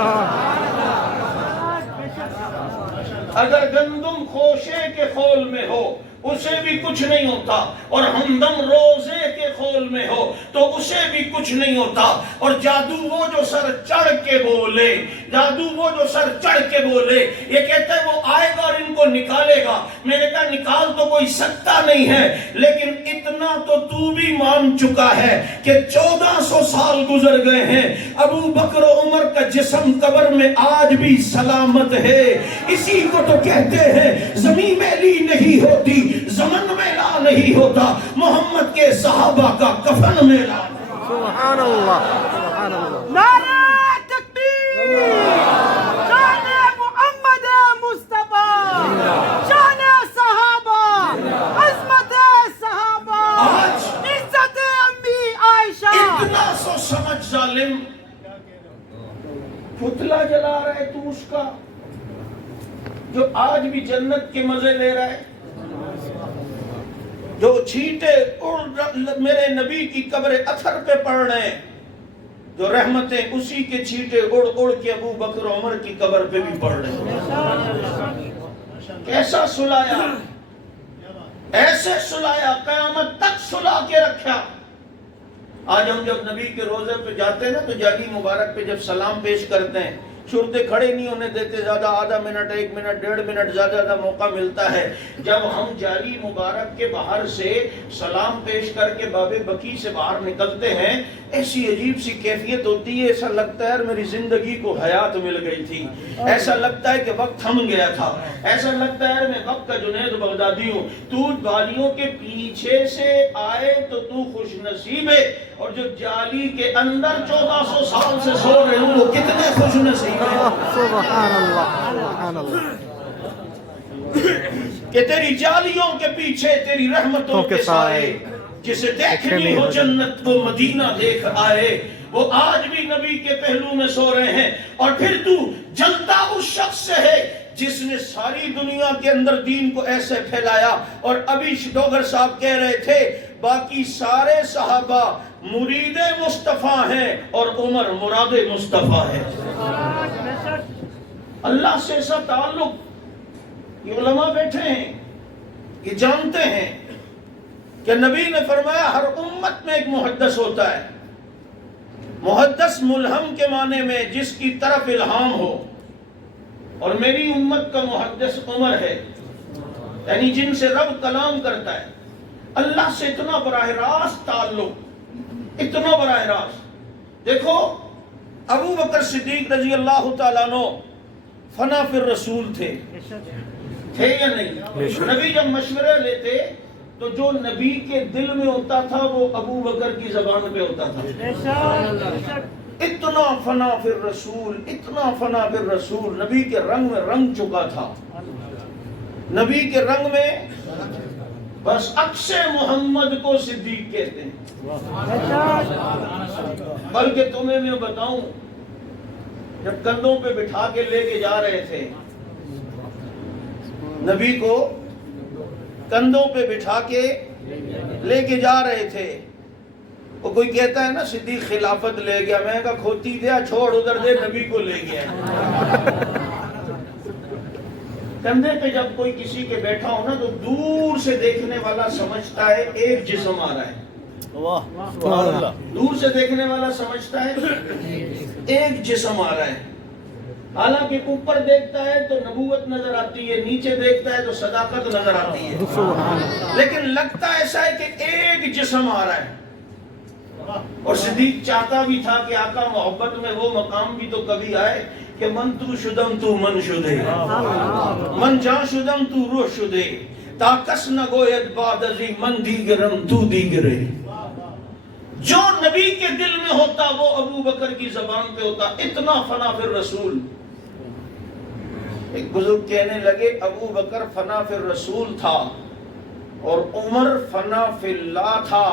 اگر گندم خوشے کے خول میں ہو اسے بھی کچھ نہیں ہوتا, اور ہمدم روزے کے خول میں ہو تو اسے بھی کچھ نہیں ہوتا. اور جادو وہ جو سر چڑھ کے بولے, جادو وہ جو سر چڑھ کے بولے, یہ کہتا ہے وہ آئے گا اور ان کو نکالے گا. میں نے کہا نکال تو کوئی سکتا نہیں ہے, لیکن اتنا تو بھی مان چکا ہے کہ 1400 سال گزر گئے ہیں, ابو بکر و عمر کا جسم قبر میں آج بھی سلامت ہے. اسی کو تو کہتے ہیں زمین میلی نہیں ہوتی, زمن میلا نہیں ہوتا, محمد کے صحابہ کا کفن میلا. سبحان اللہ, سبحان اللہ. نعرہ تکبیر, شان محمد مصطفیٰ, شان صحابہ, عظمت صحابہ, عزت امی عائشہ. اتنا سو سمجھ ظالم, پتلا جلا رہا ہے تو اس کا جو آج بھی جنت کے مزے لے رہا ہے, جو چھینٹے میرے نبی کی قبر اثر پہ پڑ رہے ہیں, جو رحمتیں اسی کے چھینٹے اڑ اڑ کے ابو بکر عمر کی قبر پہ بھی پڑ رہے ہیں. کیسا سلایا, ایسے سلایا, قیامت تک سلا کے رکھا. آج ہم جب نبی کے روزے پہ جاتے ہیں نا تو جالی مبارک پہ جب سلام پیش کرتے ہیں, شرطے کھڑے نہیں ہونے دیتے, زیادہ آدھا منٹ, 1 منٹ, 1.5 منٹ زیادہ موقع ملتا ہے. جب ہم جالی مبارک کے باہر سے سلام پیش کر کے باب بقیع سے باہر نکلتے ہیں, ایسی عجیب سی کیفیت ہوتی ہے, ایسا لگتا ہے میری زندگی کو حیات مل گئی تھی, ایسا لگتا ہے کہ وقت تھم گیا تھا, ایسا لگتا ہے میں وقت کا جنید بغدادی ہوں. تو بالیوں کے پیچھے سے آئے تو تو خوش نصیب ہے, اور جو جالی کے اندر 1400 سال سے سو رہے ہوں وہ کتنے خوش نصیب ہیں. سبحان اللہ, سبحان اللہ. کہ تیری جالیوں کے پیچھے تیری رحمتوں کے سائے, جسے دیکھنی ہو جنت کو مدینہ دیکھ آئے. وہ آج بھی نبی کے پہلو میں سو رہے ہیں, اور پھر تو جلتا اس شخص سے ہے جس نے ساری دنیا کے اندر دین کو ایسے پھیلایا. اور ابھی ڈوگر صاحب کہہ رہے تھے باقی سارے صحابہ مرید مصطفیٰ ہیں اور عمر مراد مصطفیٰ ہے. اللہ سے ایسا تعلق, یہ علماء بیٹھے ہیں, یہ جانتے ہیں کہ نبی نے فرمایا ہر امت میں ایک محدث ہوتا ہے. محدث ملہم کے معنی میں جس کی طرف الہام ہو, اور میری امت کا محدث عمر ہے, یعنی جن سے رب کلام کرتا ہے, اللہ سے اتنا براہ راست تعلق, اتنا براہ راست. دیکھو ابو بکر صدیق رضی اللہ تعالیٰ عنہ فنا فی الرسول تھے یا نہیں؟ نبی جب مشورہ لیتے تو جو نبی کے دل میں ہوتا تھا وہ ابو بکر کی زبان پہ ہوتا تھا. اتنا فنا فی الرسول، اتنا فنا فی الرسول، نبی کے رنگ میں رنگ چکا تھا، نبی کے رنگ میں. بس عکس محمد کو صدیق کہتے ہیں. بلکہ تمہیں میں بتاؤں، جب کندھوں پہ بٹھا کے لے کے جا رہے تھے نبی کو، کندھوں پہ بٹھا کے لے کے جا رہے تھے، وہ کوئی کہتا ہے نا صدیق خلافت لے گیا، میں کہا کھوتی دیا چھوڑ ادھر دے، نبی کو لے گیا. کندھے پہ جب کوئی کسی کے بیٹھا ہو نا تو دور سے دیکھنے والا سمجھتا ہے ایک جسم آ رہا ہے. دور سے دیکھنے والا سمجھتا ہے ایک جسم آ رہا ہے، حالانکہ اوپر دیکھتا ہے تو نبوت نظر آتی ہے، نیچے دیکھتا ہے تو صداقت نظر آتی ہے، لیکن لگتا ایسا ہے کہ ایک جسم آ رہا ہے. اور صدیق چاہتا بھی تھا کہ آقا محبت میں وہ مقام بھی تو کبھی آئے کہ من تو شدم تو من شدے، من جان شدم تو روح شدے، تا کس نہ گوید بعد ازی من دیگرم تو دیگرے. جو نبی کے دل میں ہوتا وہ ابو بکر کی زبان پہ ہوتا. اتنا فنا فی الرسول. ایک بزرگ کہنے لگے ابو بکر فنا فی الرسول تھا اور عمر فنا فی اللہ تھا.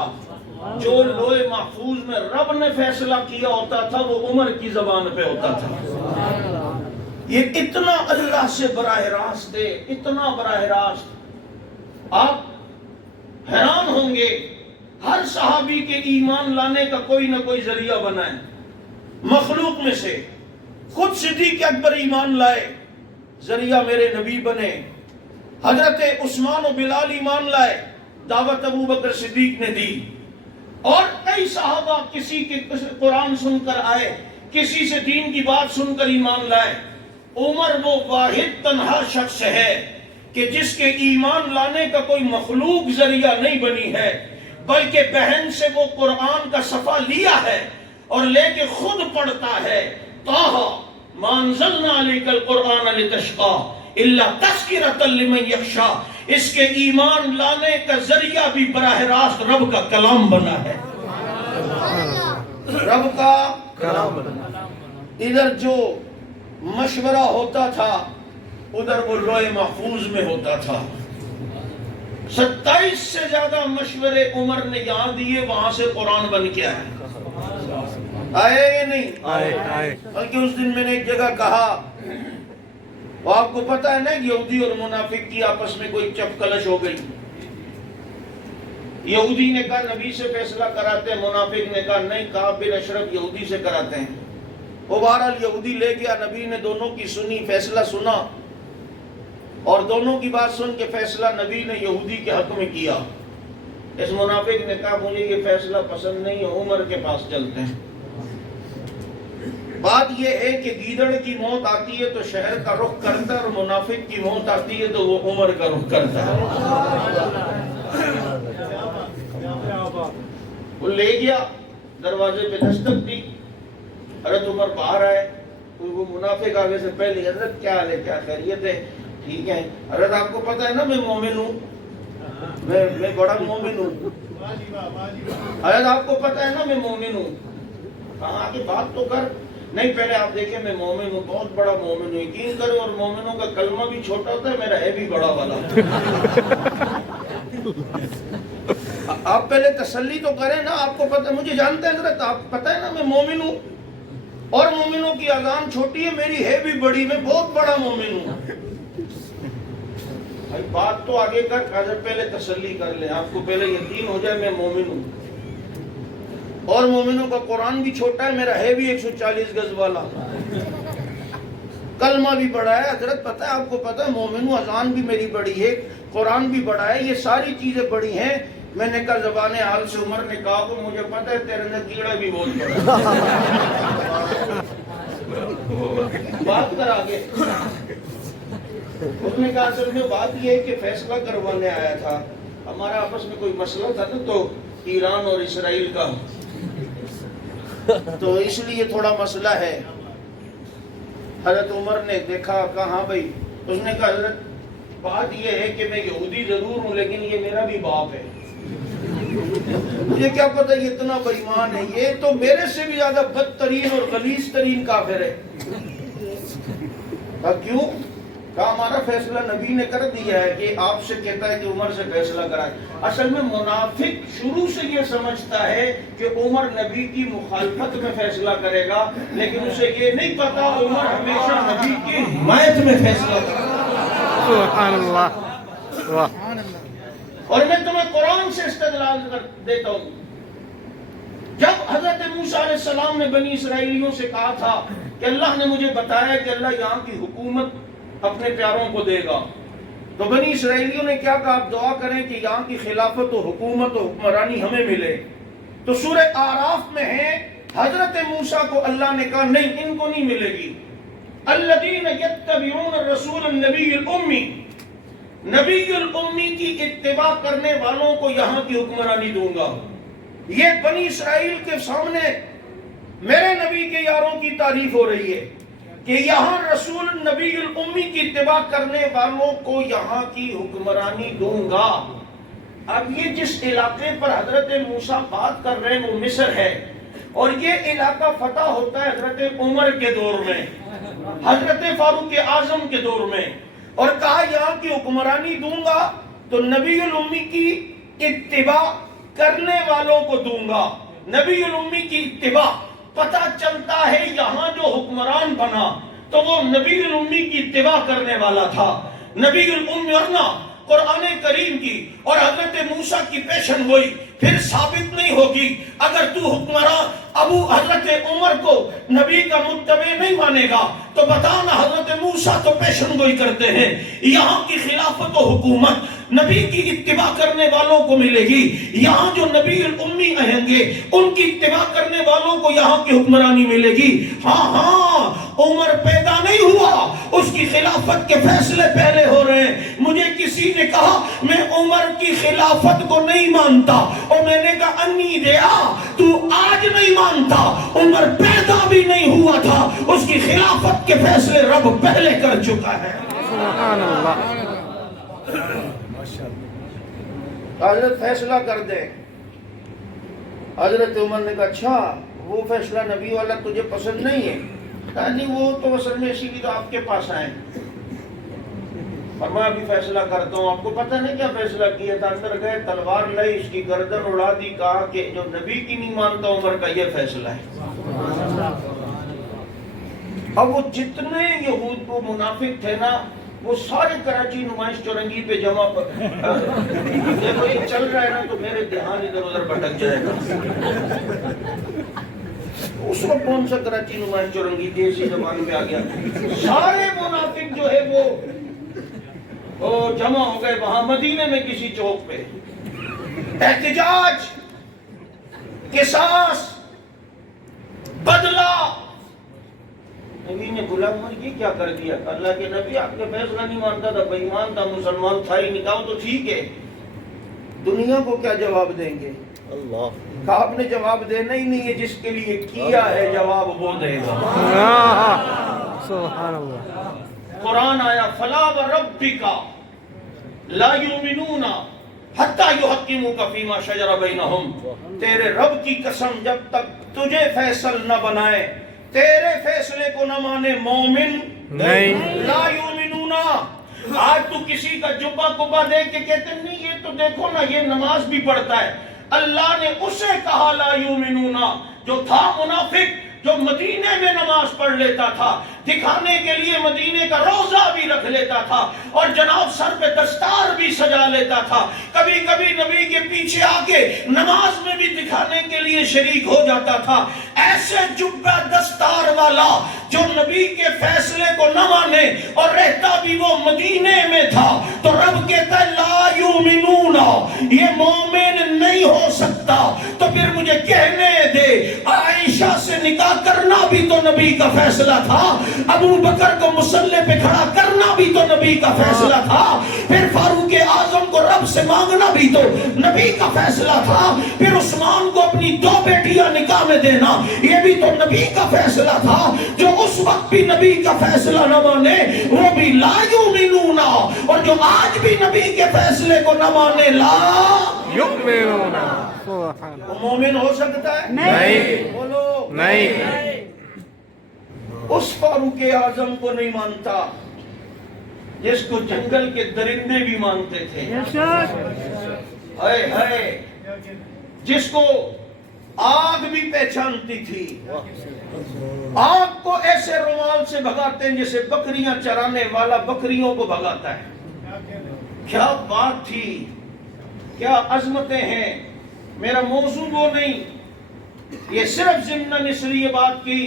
جو لوح محفوظ میں رب نے فیصلہ کیا ہوتا تھا وہ عمر کی زبان پہ ہوتا تھا. یہ اتنا اللہ سے براہ راست ہے، اتنا براہ راست. آپ حیران ہوں گے، ہر صحابی کے ایمان لانے کا کوئی نہ کوئی ذریعہ بنا ہے. مخلوق میں سے خود صدیق اکبر ایمان لائے، ذریعہ میرے نبی بنے. حضرت عثمان و بلال ایمان لائے، دعوت ابو بکر صدیق نے دی. اور کئی صحابہ کسی کے قرآن سن کر آئے، کسی سے دین کی بات سن کر ایمان لائے. عمر وہ واحد تنہا شخص ہے کہ جس کے ایمان لانے کا کوئی مخلوق ذریعہ نہیں بنی ہے، بلکہ بہن سے وہ قرآن کا صفحہ لیا ہے اور لے کے خود پڑھتا ہے. طٰہٰ مَا أَنزَلْنَا عَلَيْكَ الْقُرْآنَ لِتَشْقَىٰ إِلَّا تَذْكِرَةً لِمَن يَخْشَىٰ. اس کے ایمان لانے کا ذریعہ بھی براہ راست رب کا کلام بنا ہے. رب کا کلام بنا. ادھر جو مشورہ ہوتا تھا ادھر وہ لوح محفوظ میں ہوتا تھا. 27 سے زیادہ مشورے عمر نے یہاں دیے، وہاں سے قرآن بن کے آئے یا نہیں آئے. بلکہ اس دن میں نے ایک جگہ کہا، وہ آپ کو پتا ہے نا یہودی اور منافق کی آپس میں کوئی چپ کلش ہو گئی. یہودی نے کہا نبی سے فیصلہ کراتے ہیں، منافق نے کہا نہیں، کعب بن اشرف یہودی سے کراتے ہیں. وہ بہرحال یہودی لے گیا، نبی نے دونوں کی سنی، فیصلہ سنا، اور دونوں کی بات سن کے فیصلہ نبی نے یہودی کے حق میں کیا. اس منافق نے کہا مجھے یہ فیصلہ پسند نہیں ہے، عمر کے پاس چلتے ہیں. بات یہ ہے کہ گیدڑ کی موت آتی ہے تو شہر کا رخ کرتا ہے، اور منافق کی موت آتی ہے تو وہ عمر کا رخ کرتا ہے. وہ لے گیا، دروازے پہ دستک دی، حضرت عمر باہر آئے. وہ منافق آگے سے پہلے، حضرت کیا حال ہے، کیا خیریت ہے، ٹھیک ہے. حضرت آپ کو پتا ہے نا میں مومن ہوں، میں بڑا مومن ہوں. حضرت آپ کو پتا ہے نا میں مومن ہوں. کہاں کی بات تو کر. نہیں پہلے آپ دیکھیں میں مومن ہوں، بہت بڑا مومن ہوں، یقین کرو. اور مومنوں کا کلمہ بھی چھوٹا ہوتا ہے، میرا ہے بھی بڑا والا. آپ پہلے تسلی تو کریں نا. آپ کو پتا، مجھے جانتے ہیں حضرت، آپ پتا ہے نا میں مومن ہوں، اور مومنوں کی اذان چھوٹی ہے، میری ہے بھی بڑی، میں بہت بڑا مومن ہوں. بھائی بات تو آگے کر، حضرت پہلے تسلی کر لیں، آپ کو پہلے یقین ہو جائے میں مومن ہوں، اور مومنوں کا قرآن بھی چھوٹا ہے، میرا ہے بھی 140 گز والا، کلمہ بھی بڑا ہے. حضرت پتہ ہے آپ کو پتہ ہے مومن ہوں، اذان بھی میری بڑی ہے، قرآن بھی بڑا ہے، یہ ساری چیزیں بڑی ہیں. میں نے کہا زبان حال سے عمر نے کہا کہ مجھے پتہ ہے تیرے اندر کیڑا بھی بہت بڑا ہے. بات کر آگے. اس نے کہا اصل میں بات یہ ہے کہ فیصلہ کروانے آیا تھا، ہمارا آپس میں کوئی مسئلہ تھا نا، تو ایران اور اسرائیل کا. تو اس لیے تھوڑا مسئلہ ہے. حضرت عمر نے دیکھا، کہا ہاں بھائی. اس نے کہا حضرت بات یہ ہے کہ میں یہودی ضرور ہوں لیکن یہ میرا بھی باپ ہے. مجھے کیا پتہ یہ اتنا بے ایمان ہے، یہ تو میرے سے بھی زیادہ بدترین اور غلیظ ترین کافر ہے. کہا کیوں؟ کہا ہمارا فیصلہ نبی نے کر دیا ہے کہ آپ سے کہتا ہے کہ عمر سے فیصلہ کرائے. اصل میں منافق شروع سے یہ سمجھتا ہے کہ عمر نبی کی مخالفت میں فیصلہ کرے گا، لیکن اسے یہ نہیں پتا عمر ہمیشہ نبی کی حمایت میں فیصلہ کرے گا. سبحان اللہ. واہ. اور میں تمہیں قرآن سے استدلال دیتا ہوں. جب حضرت موسیٰ علیہ السلام نے بنی اسرائیلیوں سے کہا تھا کہ اللہ نے مجھے بتایا کہ اللہ یہاں کی حکومت اپنے پیاروں کو دے گا، تو بنی اسرائیلیوں نے کیا کہا؟ آپ دعا کریں کہ یہاں کی خلافت و حکومت و حکمرانی ہمیں ملے. تو سورہ اعراف میں ہے حضرت موسیٰ کو اللہ نے کہا نہیں، ان کو نہیں ملے گی. الذین یتبعون الرسول النبی الامی، نبی الامی کی اتباع کرنے والوں کو یہاں کی حکمرانی دوں گا. یہ بنی اسرائیل کے سامنے میرے نبی کے یاروں کی تعریف ہو رہی ہے کہ یہاں رسول نبی الامی کی اتباع کرنے والوں کو یہاں کی حکمرانی دوں گا. اب یہ جس علاقے پر حضرت موسیٰ بات کر رہے ہیں وہ مصر ہے، اور یہ علاقہ فتح ہوتا ہے حضرت عمر کے دور میں، حضرت فاروق اعظم کے دور میں. اور کہا یہاں کی حکمرانی دوں گا تو نبی الامی کی اتباع کرنے والوں کو دوں گا. نبی الامی کی اتباع، پتہ چلتا ہے یہاں جو حکمران بنا تو وہ نبی الامی کی اتباع کرنے والا تھا. نبی الامی ورنہ قرآن کریم کی اور حضرت موسیٰ کی پیشن گوئی پھر ثابت نہیں ہوگی. اگر تو حکمران ابو حضرت عمر کو نبی کا متبع نہیں مانے گا تو بتانا حضرت موسیٰ تو پیشن گوئی کرتے ہیں. یہاں کی خلافت و حکومت نبی کی اتباع کرنے والوں کو ملے گی. یہاں جو نبی الامی آئیں گے ان کی اتباع کرنے والوں کو یہاں کی حکمرانی ملے گی. ہاں عمر پیدا نہیں ہوا، اس کی خلافت کے فیصلے پہلے ہو رہے ہیں. مجھے کسی نے کہا میں عمر کی خلافت کو نہیں مانتا، اور میں نے کہا انی دیا تو آج نہیں مانتا، عمر پیدا بھی نہیں ہوا تھا، اس کی خلافت کے فیصلے رب پہلے کر چکا ہے. سبحان اللہ. حضرت فیصلہ کر دے. حضرت عمر نے کہا اچھا وہ فیصلہ نبی والا تجھے پسند نہیں ہے؟ کہا نہیں وہ تو اصل میں اسی لیے تو آپ کے پاس آئے. اور میں ابھی فیصلہ کرتا ہوں. آپ کو پتہ نہیں کیا فیصلہ کیا تھا؟ اندر گئے، تلوار لائی، اس کی گردن اڑا دی، کہا کہ جو نبی کی نہیں مانتا عمر کا یہ فیصلہ ہے. اب وہ جتنے یہود کو منافق تھے نا وہ سارے کراچی نمائش چورنگی پہ جمع دیکھو یہ چل رہا ہے نا تو میرے دھیان ادھر ادھر بھٹک جائے گا. اس وقت کون سا کراچی نمائش چورنگی تھی، اسی زبان پہ آ گیا. سارے منافق جو ہے وہ جمع ہو گئے وہاں مدینے میں کسی چوک پہ. احتجاج، قصاص، بدلہ. نبی نے بولا عمر یہ کیا کر دیا؟ اللہ کے نبی آپ کے فیصلہ نہیں مانتا تھا، بے ایمان تھا، مسلمان تھا ہی نہیں. کہا تو ٹھیک ہے، دنیا کو کیا جواب دیں گے؟ اللہ. کہا آپ نے جواب دینا ہی نہیں ہے، جس کے لیے کیا ہے جواب وہ دے گا. سبحان اللہ. قرآن آیا فلا وربک لا یؤمنون حتی یحکموک فیما شجر بینہم. تیرے رب کی قسم جب تک تجھے فیصل نہ بنائے، تیرے فیصلے کو نہ مانے، مومن نہیں. لا یؤمنون. آج تو کسی کا جبہ کبا دیکھ کے کہتے ہیں نہیں یہ تو دیکھو نا یہ نماز بھی پڑھتا ہے. اللہ نے اسے کہا لا یؤمنون جو تھا منافق، جو مدینے میں نماز پڑھ لیتا تھا، دکھانے کے لیے مدینے کا روزہ بھی رکھ لیتا تھا، اور جناب سر پہ دستار بھی سجا لیتا تھا، کبھی کبھی نبی کے پیچھے آ کے نماز میں بھی دکھانے کے لیے شریک ہو جاتا تھا. ایسے جبہ دستار والا جو نبی کے فیصلے کو نہ مانے اور رہتا بھی وہ مدینے میں تھا، تو رب کہتا ہے لا یؤمنون، یہ مومن نہیں ہو سکتا. تو پھر مجھے کہنے دے عائشہ عائشہ سے نکاح کرنا بھی تو نبی کا فیصلہ تھا، ابو بکر کو مسلح پہ کھڑا کرنا بھی تو نبی کا فیصلہ تھا، پھر فاروق اعظم کو رب سے مانگنا بھی تو نبی کا فیصلہ تھا، پھر عثمان کو اپنی 2 بیٹیاں نکاح میں دینا یہ بھی تو نبی کا فیصلہ تھا۔ جو اس وقت بھی نبی کا فیصلہ نہ مانے وہ بھی لا یؤمنون، اور جو آج بھی نبی کے فیصلے کو نہ مانے لا یؤمنون۔ سبحان وہ مومن ہو سکتا ہے؟ نہیں۔ بولو نہیں۔ اس فاروق اعظم کو نہیں مانتا جس کو جنگل کے درندے بھی مانتے تھے، ہائے ہائے، جس کو آگ بھی پہچانتی تھی، آگ کو ایسے رومال سے بھگاتے ہیں جیسے بکریاں چرانے والا بکریوں کو بھگاتا ہے۔ کیا بات تھی، کیا عظمتیں ہیں۔ میرا موضوع وہ نہیں، یہ صرف ضمناً اس لیے بات کی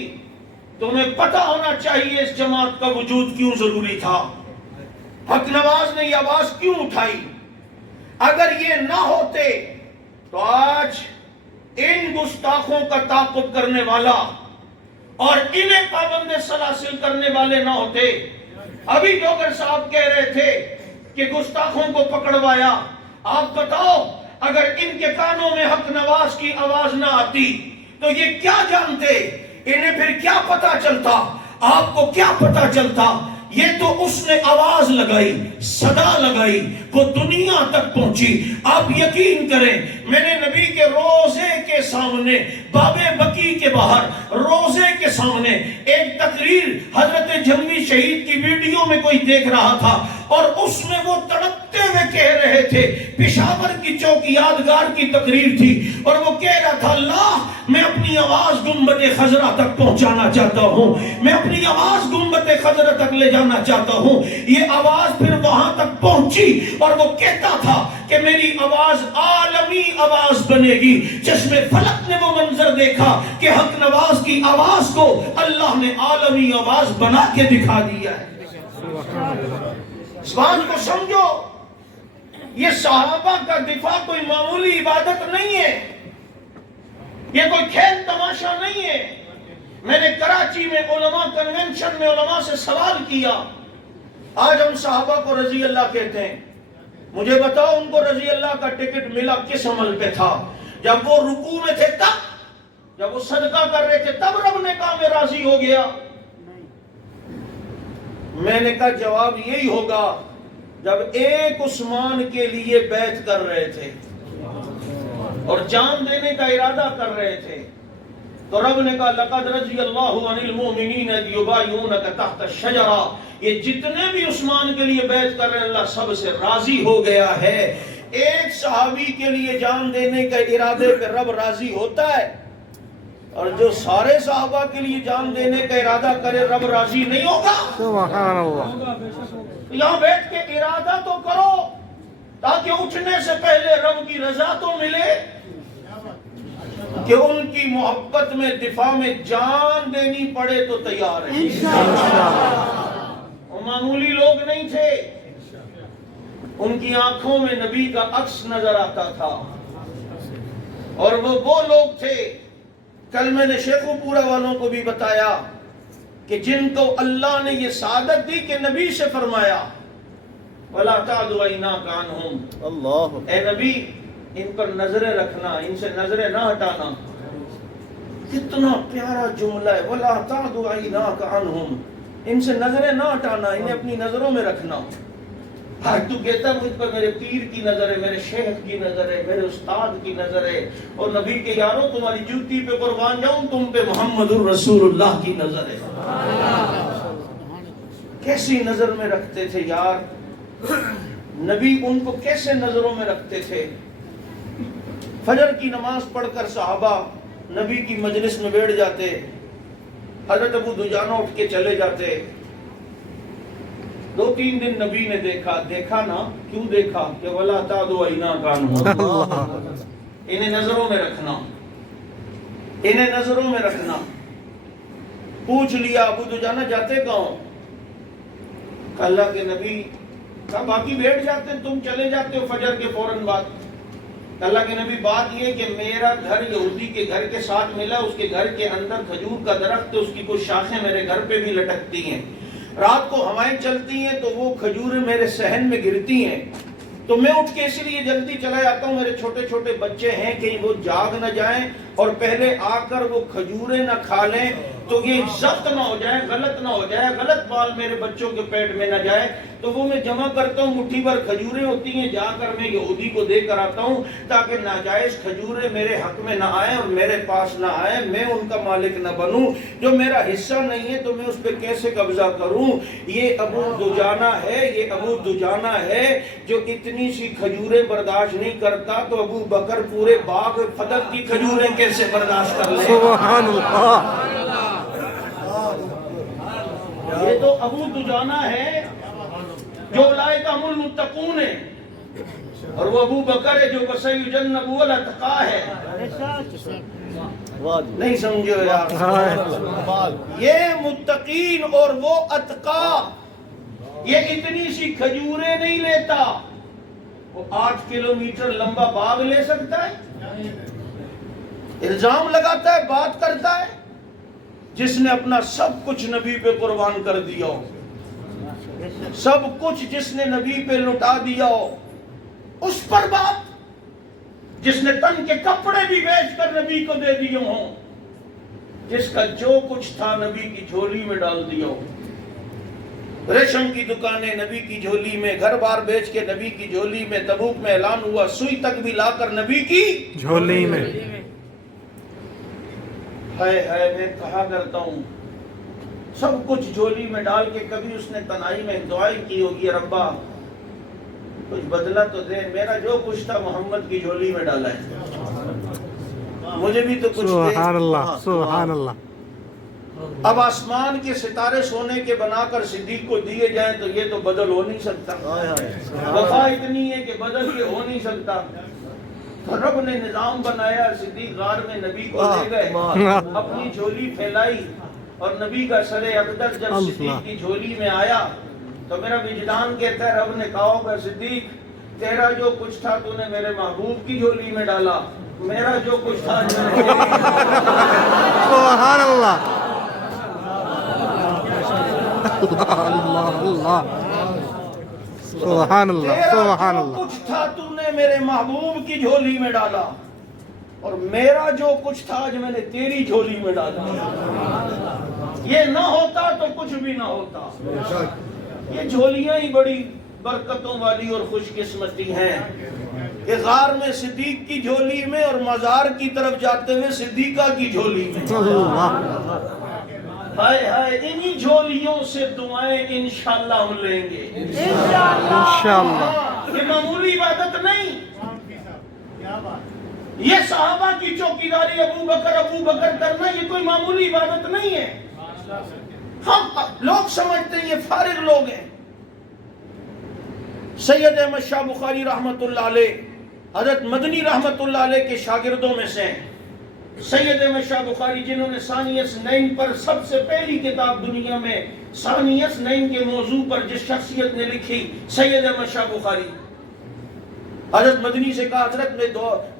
تمہیں پتہ ہونا چاہیے اس جماعت کا وجود کیوں ضروری تھا، حق نواز نے یہ آواز کیوں اٹھائی۔ اگر یہ نہ ہوتے تو آج ان گستاخوں کا تعاقب کرنے والا اور انہیں پابند سلاسل کرنے والے نہ ہوتے۔ ابھی ڈوگر صاحب کہہ رہے تھے کہ گستاخوں کو پکڑوایا، آپ بتاؤ اگر ان کے کانوں میں حق نواز کی آواز نہ آتی تو یہ کیا جانتے، انہیں پھر کیا پتا چلتا، آپ کو کیا پتا چلتا۔ یہ تو اس نے آواز لگائی، صدا لگائی، وہ دنیا تک پہنچی۔ آپ یقین کریں، میں نے نبی کے روزے کے سامنے، باب بقیع کے باہر روزے کے سامنے ایک تقریر حضرت جھنگوی شہید کی ویڈیو میں کوئی دیکھ رہا تھا، اور اس میں وہ تڑپتے ہوئے کہہ رہے تھے، پشاور کی چوک یادگار کی تقریر تھی، اور وہ کہہ رہا تھا اللہ میں اپنی آواز گنبد خضرا تک پہنچانا چاہتا ہوں، میں اپنی آواز گنبد خضرا تک لے جانا چاہتا ہوں۔ یہ آواز پھر وہاں تک پہنچی اور وہ کہتا تھا کہ میری آواز عالمی آواز بنے گی۔ چشم فلک نے وہ منظر دیکھا کہ حق نواز کی آواز کو اللہ نے عالمی آواز بنا کے دکھا دیا ہے۔ اس بات کو سمجھو، یہ صحابہ کا دفاع کوئی معمولی عبادت نہیں ہے، یہ کوئی کھیل تماشا نہیں ہے۔ میں نے کراچی میں علماء کنونشن میں علماء سے سوال کیا، آج ہم صحابہ کو رضی اللہ کہتے ہیں، مجھے بتاؤ ان کو رضی اللہ کا ٹکٹ ملا کس عمل پہ تھا؟ جب وہ رکوع میں تھے تب، جب وہ صدقہ کر رہے تھے تب رب نے کہا میں راضی ہو گیا؟ میں نے کہا جواب یہی ہوگا جب ایک عثمان کے لیے بیعت کر رہے تھے اور جان دینے کا ارادہ کر رہے تھے تو رب نے کہا لقد رضی اللہ عن المؤمنین اذ یبایعونک تحت الشجرہ، یہ جتنے بھی عثمان کے لیے بیعت کر رہے ہیں اللہ سب سے راضی ہو گیا ہے۔ ایک صحابی کے لیے جان دینے کا ارادے پہ رب راضی ہوتا ہے، اور جو سارے صحابہ کے لیے جان دینے کا ارادہ کرے رب راضی نہیں ہوگا؟ سبحان اللہ۔ یہاں بیٹھ کے ارادہ تو کرو تاکہ اٹھنے سے پہلے رب کی رضا تو ملے کہ ان کی محبت میں دفاع میں جان دینی پڑے تو تیار ہے۔ وہ معمولی لوگ نہیں تھے، ان کی آنکھوں میں نبی کا عکس نظر آتا تھا، اور وہ لوگ تھے، کل میں نے شیخو پورا والوں کو بھی بتایا کہ جن کو اللہ نے یہ سعادت دی کہ نبی سے فرمایا وَلَا تَعْدُ عَيْنَاكَ عَنْهُمْ، اللہ، اے نبی ان پر نظریں رکھنا، ان سے نظریں نہ ہٹانا۔ کتنا پیارا جملہ ہے، وَلَا تَعْدُ عَيْنَاكَ عَنْهُمْ، ان سے نظریں نہ ہٹانا، انہیں اپنی نظروں میں رکھنا۔ آج تو کہتا ہے مجھ پر میرے پیر کی نظر ہے، میرے شیخ کی نظر ہے، میرے استاد کی نظر ہے، اور نبی کے یاروں تمہاری جوتی پہ قربان جاؤں تم پہ محمد الرسول اللہ کی نظر ہے۔ کیسی نظر میں رکھتے تھے یار، نبی ان کو کیسے نظروں میں رکھتے تھے۔ فجر کی نماز پڑھ کر صحابہ نبی کی مجلس میں بیٹھ جاتے، حضرت ابو دجانہ اٹھ کے چلے جاتے۔ 2-3 دن نبی نے دیکھا نا، کیوں دیکھا کہ وَلَا تَعْدُ عَيْنَاكَ عَنْهُمْ، انہیں نظروں میں رکھنا، انہیں نظروں میں رکھنا۔ پوچھ لیا ابو دجانہ جاتے کہاں؟ اللہ کے نبی کہا باقی بیٹھ جاتے، تم چلے جاتے ہو فجر کے فوراً بعد۔ اللہ کے نبی بات یہ کہ میرا گھر یہودی کے گھر کے ساتھ ملا، اس کے گھر کے اندر کھجور کا درخت، اس کی کچھ شاخیں میرے گھر پہ بھی لٹکتی ہیں، رات کو ہوائیں چلتی ہیں تو وہ کھجوریں میرے صحن میں گرتی ہیں، تو میں اٹھ کے اس لیے جلدی چلا جاتا ہوں، میرے چھوٹے چھوٹے بچے ہیں کہ وہ جاگ نہ جائیں اور پہلے آ کر وہ کھجوریں نہ کھا لیں، تو یہ ضبط نہ ہو جائے، غلط نہ ہو جائے، غلط بال میرے بچوں کے پیٹ میں نہ جائے، تو وہ میں جمع کرتا ہوں، مٹھی بھر کھجوریں ہوتی ہیں، جا کر میں یہودی کو دے کر آتا ہوں تاکہ ناجائز کھجوریں میرے حق میں نہ آئیں اور میرے پاس نہ آئیں، میں ان کا مالک نہ بنوں، جو میرا حصہ نہیں ہے تو میں اس پہ کیسے قبضہ کروں؟ یہ ابو دجانہ ہے جو اتنی سی کھجوریں برداشت نہیں کرتا، تو ابو بکر پورے باغ فدق کی کھجوریں کیسے برداشت کر لے؟ سبحان اللہ. یہ تو ابو دجانہ ہے جو اولئک هم المتقون ہے، اور وہ ابو بکر ہے جو وسیجنبہ الاتقیٰ ہے. نہیں سمجھو یار، یہ متقین اور وہ اتقیٰ، یہ اتنی سی کھجوریں نہیں لیتا، وہ 8 کلومیٹر لمبا باغ لے سکتا ہے، الزام لگاتا ہے، بات کرتا ہے. جس نے اپنا سب کچھ نبی پہ قربان کر دیا ہو، سب کچھ جس نے نبی پہ لٹا دیا ہو، اس پر بات. جس نے تن کے کپڑے بھی بیچ کر نبی کو دے دیے ہوں، جس کا جو کچھ تھا نبی کی جھولی میں ڈال دیا ہو، ریشم کی دکانیں نبی کی جھولی میں، گھر بار بیچ کے نبی کی جھولی میں، تبوک میں اعلان ہوا سوئی تک بھی لا کر نبی کی جھولی میں. میں کہا کرتا ہوں سب کچھ جھولی میں ڈال کے، کبھی اس نے تنہائی میں دعائیں کی ہوگی، ربا کچھ بدلہ تو دے، میرا جو کچھ تھا محمد کی جھولی میں ڈالا ہے، مجھے بھی تو کچھ دے. سبحان اللہ سبحان اللہ. اب آسمان کے ستارے سونے کے بنا کر صدیق کو دیے جائیں تو یہ تو بدل ہو نہیں سکتا، وفا اتنی ہے کہ بدل یہ ہو نہیں سکتا. رب نے نظام بنایا، صدیق غار میں نبی کو لے گئے، اپنی جھولی پھیلائی، اور نبی کا سر اقدس جب صدیق کی جھولی میں آیا تو میرا وجدان کہتا ہے رب نے کہا ہوگا صدیق تیرا جو کچھ تھا تو نے میرے محبوب کی جھولی میں ڈالا، میرا جو کچھ تھا سبحان اللہ. اللہ اللہ سبحان اللہ سبحان اللہ. کچھ تھا تو نے میرے محبوب کی جھولی میں ڈالا، اور میرا جو کچھ تھا آج میں نے تیری جھولی میں ڈالا. یہ نہ ہوتا تو کچھ بھی نہ ہوتا. یہ جھولیاں ہی بڑی برکتوں والی اور خوش قسمتی ہیں کہ غار میں صدیق کی جھولی میں اور مزار کی طرف جاتے ہوئے صدیقہ کی جھولی میں. ہائے ہائے، انہی جھولیوں سے دعائیں انشاءاللہ ہم لیں گے انشاءاللہ. یہ معمولی عبادت نہیں، یہ صحابہ کی چوکیداری ابو بکر کرنا یہ کوئی معمولی عبادت نہیں ہے. ہم لوگ سمجھتے ہیں یہ فارغ لوگ ہیں. سید احمد شاہ بخاری رحمت اللہ علیہ حضرت مدنی رحمت اللہ علیہ کے شاگردوں میں سے ہیں. سید احمد شاہ بخاری جنہوں نے ثانیس نین پر سب سے پہلی کتاب دنیا میں ثانیس نین کے موضوع پر جس شخصیت نے لکھی، سید احمد شاہ بخاری. حضرت مدنی سے کہا حضرت میں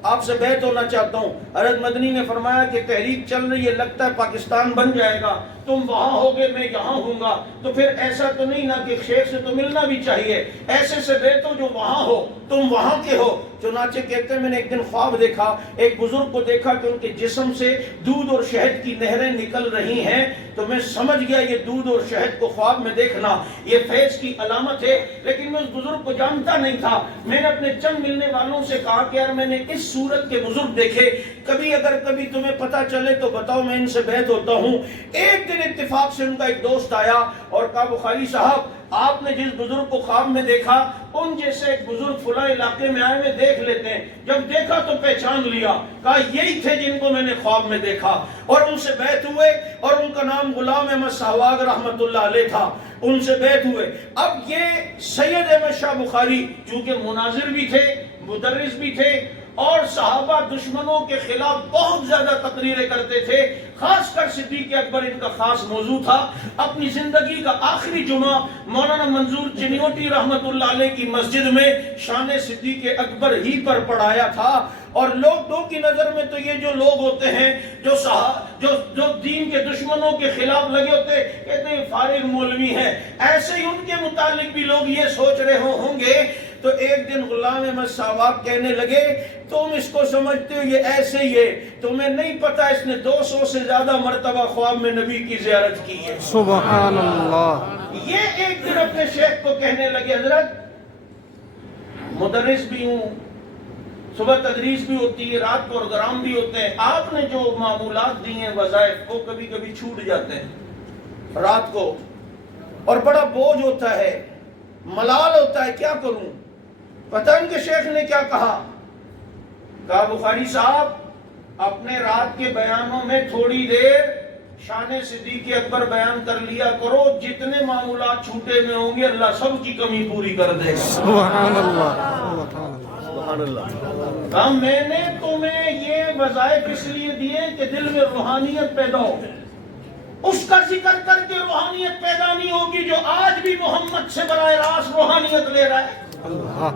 آپ سے بیعت ہونا چاہتا ہوں. حضرت مدنی نے فرمایا کہ تحریک چل رہی ہے، لگتا ہے پاکستان بن جائے گا، تم وہاں ہوگے میں یہاں ہوں گا، تو پھر ایسا تو نہیں نا کہ شیخ سے تو ملنا بھی چاہیے، ایسے سے بیعت ہو جو وہاں ہو، تم وہاں کے ہو. چنانچہ کہتے ہیں میں نے ایک دن خواب دیکھا، ایک بزرگ کو دیکھا کہ ان کے جسم سے دودھ اور شہد کی نہریں نکل رہی ہیں، تو میں سمجھ گیا یہ دودھ اور شہد کو خواب میں دیکھنا یہ فیض کی علامت ہے. لیکن میں اس بزرگ کو جانتا نہیں تھا. میں نے اپنے چند ملنے والوں سے کہا کہ یار میں نے اس صورت کے بزرگ دیکھے، اگر کبھی تمہیں پتہ چلے تو بتاؤ، میں ان سے بیعت ہوتا ہوں. ایک دن اتفاق سے ان کا ایک دوست آیا اور کہا بخاری صاحب آپ نے جس بزرگ کو خواب میں دیکھا ان جیسے ایک بزرگ فلاں علاقے میں آئے، میں دیکھ لیتے ہیں. جب دیکھا تو پہچان لیا، کہا یہی تھے جن کو میں نے خواب میں دیکھا، اور ان سے بیعت ہوئے، اور ان کا نام غلام احمد سہواگ رحمت اللہ علیہ تھا. ان سے بیعت ہوئے. اب یہ سید احمد شاہ بخاری چونکہ مناظر بھی تھے، مدرس بھی تھے، اور صحابہ دشمنوں کے خلاف بہت زیادہ تقریریں کرتے تھے، خاص کر صدیق اکبر ان کا خاص موضوع تھا۔ اپنی زندگی کا آخری جمعہ مولانا منظور چنیوٹی رحمت اللہ علیہ کی مسجد میں شان صدیق اکبر ہی پر پڑھایا تھا۔ اور لوگوں کی نظر میں تو یہ جو لوگ ہوتے ہیں جو دین کے دشمنوں کے خلاف لگے ہوتے ہیں، کہتے ہیں فارغ مولوی ہیں، ایسے ہی ان کے متعلق بھی لوگ یہ سوچ رہے ہوں گے۔ تو ایک دن غلام احمد صاحب کہنے لگے تم اس کو سمجھتے ہو یہ ایسے ہی ہے، تمہیں نہیں پتا اس نے 200 سے زیادہ مرتبہ خواب میں نبی کی زیارت کی ہے۔ سبحان اللہ۔ یہ ایک دن اپنے شیخ کو کہنے لگے حضرت مدرس بھی ہوں، صبح تدریس بھی ہوتی ہے، رات پروگرام بھی ہوتے ہیں، آپ نے جو معمولات دی ہیں وظائف کو کبھی کبھی چھوٹ جاتے ہیں رات کو، اور بڑا بوجھ ہوتا ہے، ملال ہوتا ہے، کیا کروں؟ پتہ ان کے شیخ نے کیا کہا؟ کہا بخاری صاحب اپنے رات کے بیانوں میں تھوڑی دیر شان صدیق اکبر بیان کر لیا کرو، جتنے معمولات چھوٹے میں ہوں گے اللہ سب کی کمی پوری کر دے گا۔ سبحان اللہ، سبحان اللہ۔ کہا میں نے تمہیں یہ وظائف اس لیے دیے کہ دل میں روحانیت پیدا ہو، اس کا ذکر کر کے روحانیت پیدا نہیں ہوگی جو آج بھی محمد سے براہ راست روحانیت لے رہا ہے، اللہ،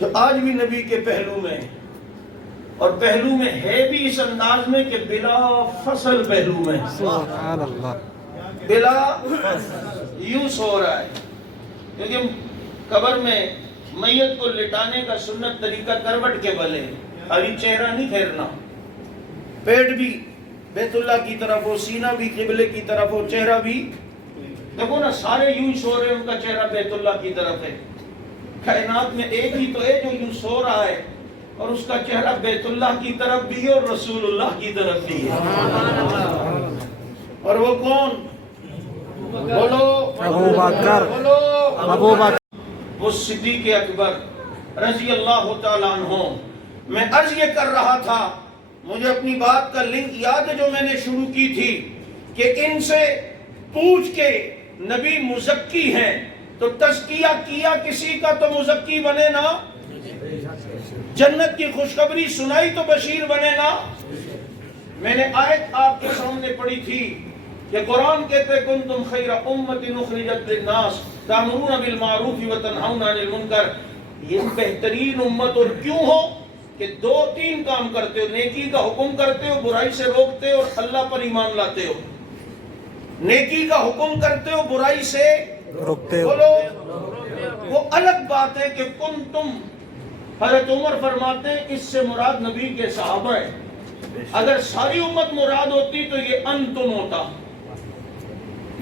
جو آج بھی نبی کے پہلو میں، اور پہلو میں ہے بھی اس انداز میں کہ بلا فصل پہلو میں، سبحان اللہ۔ بلا یوں سو رہا ہے، کیونکہ قبر میں میت کو لٹانے کا سنت طریقہ کروٹ کے بلے، خالی چہرہ نہیں پھیرنا، پیٹ بھی بیت اللہ کی طرف ہو، سینہ بھی قبلے کی طرف ہو، چہرہ بھی، دیکھو نا سارے یوں سو رہے ہیں، ان کا چہرہ بیت اللہ کی طرف ہے۔ کائنات میں ایک ہی تو ہے جو یوں سو رہا ہے اور اس کا چہرہ بیت اللہ کی طرف بھی ہے اور رسول اللہ کی طرف بھی ہے، اور وہ کون؟ بولو ابو بکر، بولو ابو بکر۔ وہ صدیق اکبر رضی اللہ تعالیٰ عنہ۔ میں عرض یہ کر رہا تھا، مجھے اپنی بات کا لنک یاد ہے جو میں نے شروع کی تھی کہ ان سے پوچھ کے نبی مزکی ہیں تو تزکیہ کیا کسی کا تو مزکی بنے نا، جنت کی خوشخبری سنائی تو بشیر بنے نا۔ میں نے آیت آپ کے سامنے پڑھی تھی کہ قرآن کہتے کنتم خیر امت اخرجت للناس تأمرون بالمعروف وتنہون عن المنکر، یہ بہترین امت اور کیوں ہو کہ 2-3 کام کرتے ہو، نیکی کا حکم کرتے ہو، برائی سے روکتے ہو اور اللہ پر ایمان لاتے ہو۔ نیکی کا حکم کرتے ہو، برائی سے روکتے ہو۔ بولو وہ الگ بات ہے کہ کنتم، حضرت عمر فرماتے ہیں اس سے مراد نبی کے صحابہ ہے، اگر ساری امت مراد ہوتی تو یہ انتم ہوتا،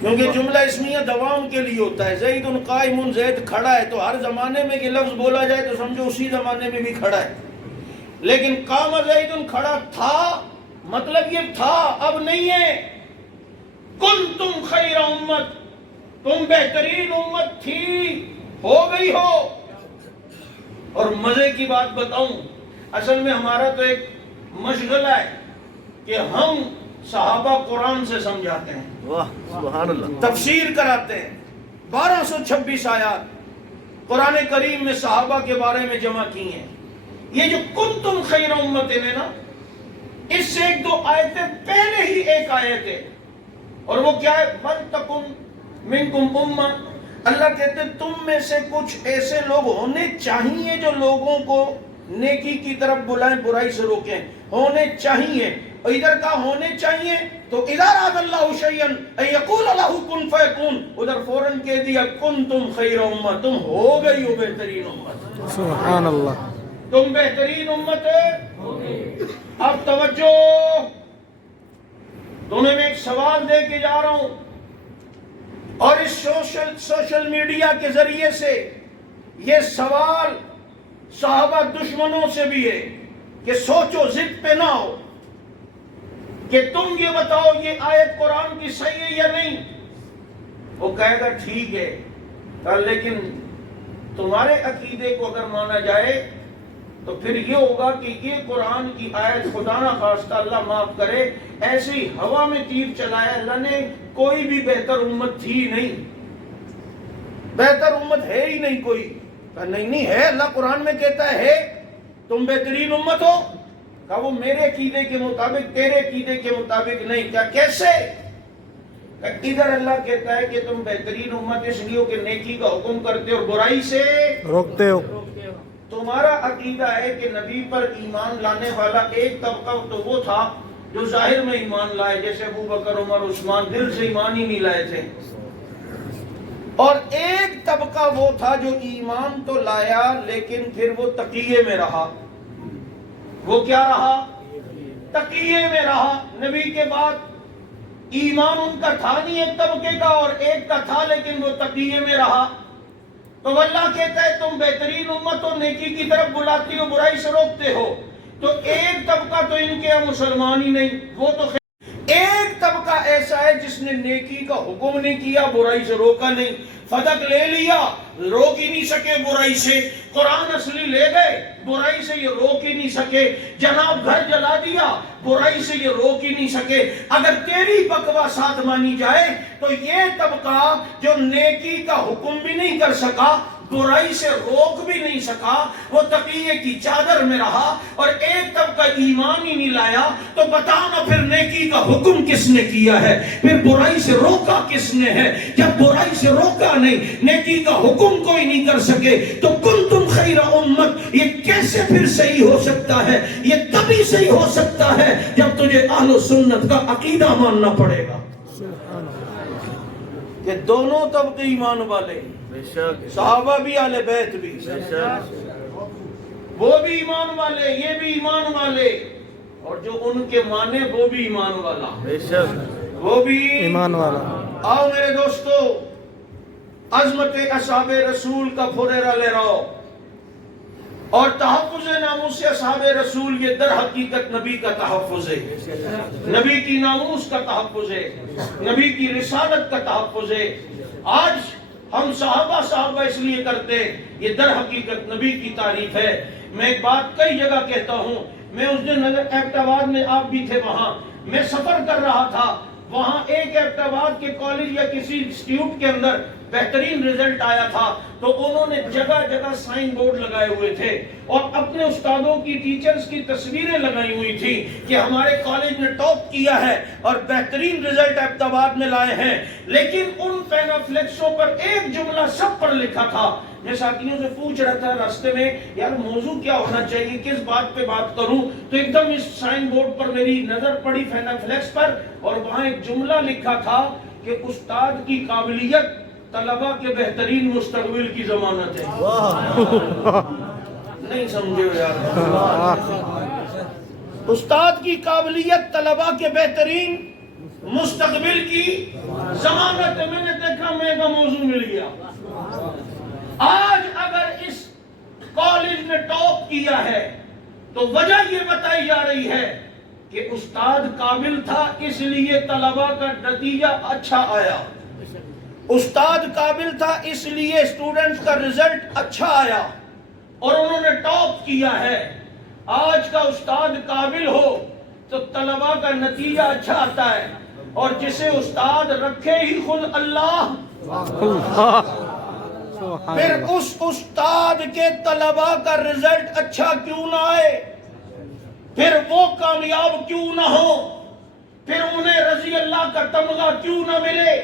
کیونکہ جملہ اسمیہ دوام کے لیے ہوتا ہے۔ زید قائم، زید کھڑا ہے، تو ہر زمانے میں یہ لفظ بولا جائے تو سمجھو اسی زمانے میں بھی کھڑا ہے، لیکن قام زید کھڑا تھا مطلب یہ تھا، اب نہیں ہے۔ کنتم خیر امت، تم بہترین امت تھی، ہو گئی ہو۔ اور مزے کی بات بتاؤں، اصل میں ہمارا تو ایک مشغلہ ہے کہ ہم صحابہ قرآن سے سمجھاتے ہیں، واہ سبحان اللہ، تفسیر کراتے ہیں، 1226 آیات قرآن کریم میں صحابہ کے بارے میں جمع کی ہیں۔ یہ جو کنتم خیر امت ہے نا، اس سے 1-2 آیتیں پہلے ہی ایک آیت ہے، اور وہ کیا ہے؟ وَلْتَكُنْ مِنْكُمْ أُمَّةٌ، اللہ کہتے ہیں تم میں سے کچھ ایسے لوگ ہونے چاہیے جو لوگوں کو نیکی کی طرف بلائیں، برائی سے روکیں، ہونے چاہیے۔ اور ادھر کا ہونے چاہیے تو اِذَا أَرَادَ اللَّهُ شَيْئًا أَن يَقُولَ لَهُ كُن فَيَكُونُ، ادھر فوراً کہہ دیا کنتم خیر امت، تم ہو گئی ہو بہترین امت، سبحان اللہ۔ تم بہترین امت ہے۔ اب توجہ، تمہیں میں ایک سوال دے کے جا رہا ہوں، اور اس سوشل میڈیا کے ذریعے سے یہ سوال صحابہ دشمنوں سے بھی ہے کہ سوچو، ضد پہ نہ ہو کہ تم یہ بتاؤ یہ آیت قرآن کی صحیح ہے یا نہیں۔ وہ کہے گا ٹھیک ہے، لیکن تمہارے عقیدے کو اگر مانا جائے تو پھر یہ ہوگا کہ یہ قرآن کی آیت خدا نہ خواستہ اللہ معاف کرے ایسے ہی ہوا میں تیر چلایا، اللہ نے کوئی بھی بہتر امت تھی نہیں، بہتر امت ہے ہی نہیں کوئی۔ نہیں ہے، اللہ قرآن میں کہتا ہے تم بہترین امت ہو؟ کہا وہ میرے عقیدے کے مطابق، تیرے عقیدے کے مطابق نہیں۔ کیا کیسے؟ ادھر اللہ کہتا ہے کہ تم بہترین امت اس لیے کہ نیکی کا حکم کرتے اور برائی سے روکتے ہو۔ تمہارا عقیدہ ہے کہ نبی پر ایمان لانے والا ایک طبقہ تو وہ تھا جو ظاہر میں ایمان لائے، جیسے ابو بکر، عمر، عثمان دل سے ایمان ہی نہیں لائے تھے، اور ایک طبقہ وہ تھا جو ایمان تو لایا لیکن پھر وہ تقیے میں رہا۔ وہ کیا رہا؟ تقیے میں رہا۔ نبی کے بعد ایمان ان کا تھا نہیں ایک طبقے کا، اور ایک کا تھا لیکن وہ تقیے میں رہا۔ تو اللہ کہتا ہے تم بہترین امت ہو، نیکی کی طرف بلاتی ہو، برائی سے روکتے ہو۔ تو ایک طبقہ تو ان کے مسلمان ہی نہیں، وہ تو ایک طبقہ ایسا ہے جس نے نیکی کا حکم نہیں کیا، برائی سے روکا نہیں۔ فدق لے لیا، روک ہی نہیں سکے برائی سے۔ قرآن اصلی لے گئے، برائی سے یہ روک ہی نہیں سکے۔ جناب گھر جلا دیا، برائی سے یہ روک ہی نہیں سکے۔ اگر تیری بکواسات مانی جائے تو یہ طبقہ جو نیکی کا حکم بھی نہیں کر سکا، برائی سے روک بھی نہیں سکا، وہ تقیے کی چادر میں رہا، اور ایک طبقہ ایمان ہی نہیں لایا، تو بتانا پھر نیکی کا حکم کس نے کیا ہے؟ پھر برائی سے روکا کس نے ہے؟ جب برائی سے روکا نہیں، نیکی کا حکم کوئی نہیں کر سکے، تو کنتم خیر امت یہ کیسے پھر صحیح ہو سکتا ہے؟ یہ تبھی صحیح ہو سکتا ہے جب تجھے اہل و سنت کا عقیدہ ماننا پڑے گا کہ دونوں طبقے ایمان والے، صحابہ بھی اہل بیت بھی، وہ بھی ایمان والے، یہ بھی ایمان والے، اور جو ان کے مانے وہ بھی ایمان والا، وہ بھی ایمان والا۔ آؤ میرے دوستو، عظمت اصحاب رسول کا پھریرا لے رہو، اور تحفظ ناموس اصحاب رسول یہ در حقیقت نبی کا تحفظ ہے، نبی کی ناموس کا تحفظ ہے، نبی کی رسالت کا تحفظ ہے۔ آج ہم صحابہ اس لیے کرتے، یہ در حقیقت نبی کی تعریف ہے۔ میں ایک بات کئی جگہ کہتا ہوں، میں اس دن ایبٹ آباد میں، آپ بھی تھے وہاں، میں سفر کر رہا تھا، وہاں ایک ایبٹ آباد کے کالج یا کسی انسٹیٹیوٹ کے اندر بہترین رزلٹ آیا تھا، تو انہوں نے جگہ جگہ سائن بورڈ لگائے ہوئے تھے اور اپنے استادوں کی، ٹیچرز کی تصویریں لگائی ہوئی تھی کہ ہمارے کالج نے ٹاپ کیا ہے اور بہترین رزلٹ ایبٹ آباد میں لائے ہیں۔ لیکن ان پینافلیکسوں پر ایک جملہ سب پر لکھا تھا۔ میں ساتھیوں سے پوچھ رہا تھا راستے میں، یار موضوع کیا ہونا چاہیے، کس بات پہ بات کروں، تو ایک دم اس سائن بورڈ پر میری نظر پڑی پینافلیکس پر، اور وہاں ایک جملہ لکھا تھا کہ استاد کی قابلیت طلبہ کے بہترین مستقبل کی ضمانت ہے۔ نہیں سمجھے ہو یار؟ استاد کی قابلیت طلبہ کے بہترین مستقبل کی ضمانت ہے۔ میں نے دیکھا، میں کا موضوع مل گیا۔ آج اگر اس کالج نے ٹاپ کیا ہے تو وجہ یہ بتائی جا رہی ہے کہ استاد قابل تھا، اس لیے طلبہ کا نتیجہ اچھا آیا۔ استاد قابل تھا، اس لیے اسٹوڈنٹس کا رزلٹ اچھا آیا اور انہوں نے ٹاپ کیا ہے۔ آج کا استاد قابل ہو تو طلبہ کا نتیجہ اچھا آتا ہے، اور جسے استاد رکھے ہی خود اللہ، پھر اس استاد کے طلبہ کا رزلٹ اچھا کیوں نہ آئے، پھر وہ کامیاب کیوں نہ ہو، پھر انہیں رضی اللہ کا تمغہ کیوں نہ ملے۔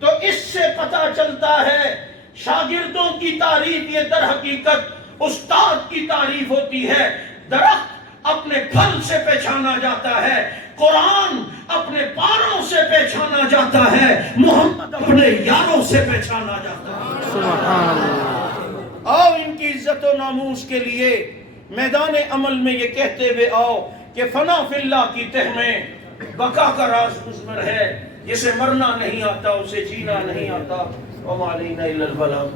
تو اس سے پتہ چلتا ہے شاگردوں کی تعریف یہ در حقیقت استاد کی تعریف ہوتی ہے۔ درخت اپنے پھل سے پہچانا جاتا ہے، قرآن اپنے پاروں سے پہچانا جاتا ہے، محمد اپنے یاروں سے پہچانا جاتا ہے۔ سبحان اللہ۔ آؤ ان کی عزت و ناموس کے لیے میدان عمل میں یہ کہتے ہوئے آؤ کہ فنا فی اللہ کی تہ میں بقا کا راز مضمر ہے، جسے مرنا نہیں آتا اسے جینا نہیں آتا۔ وما علینا الا البلاغ۔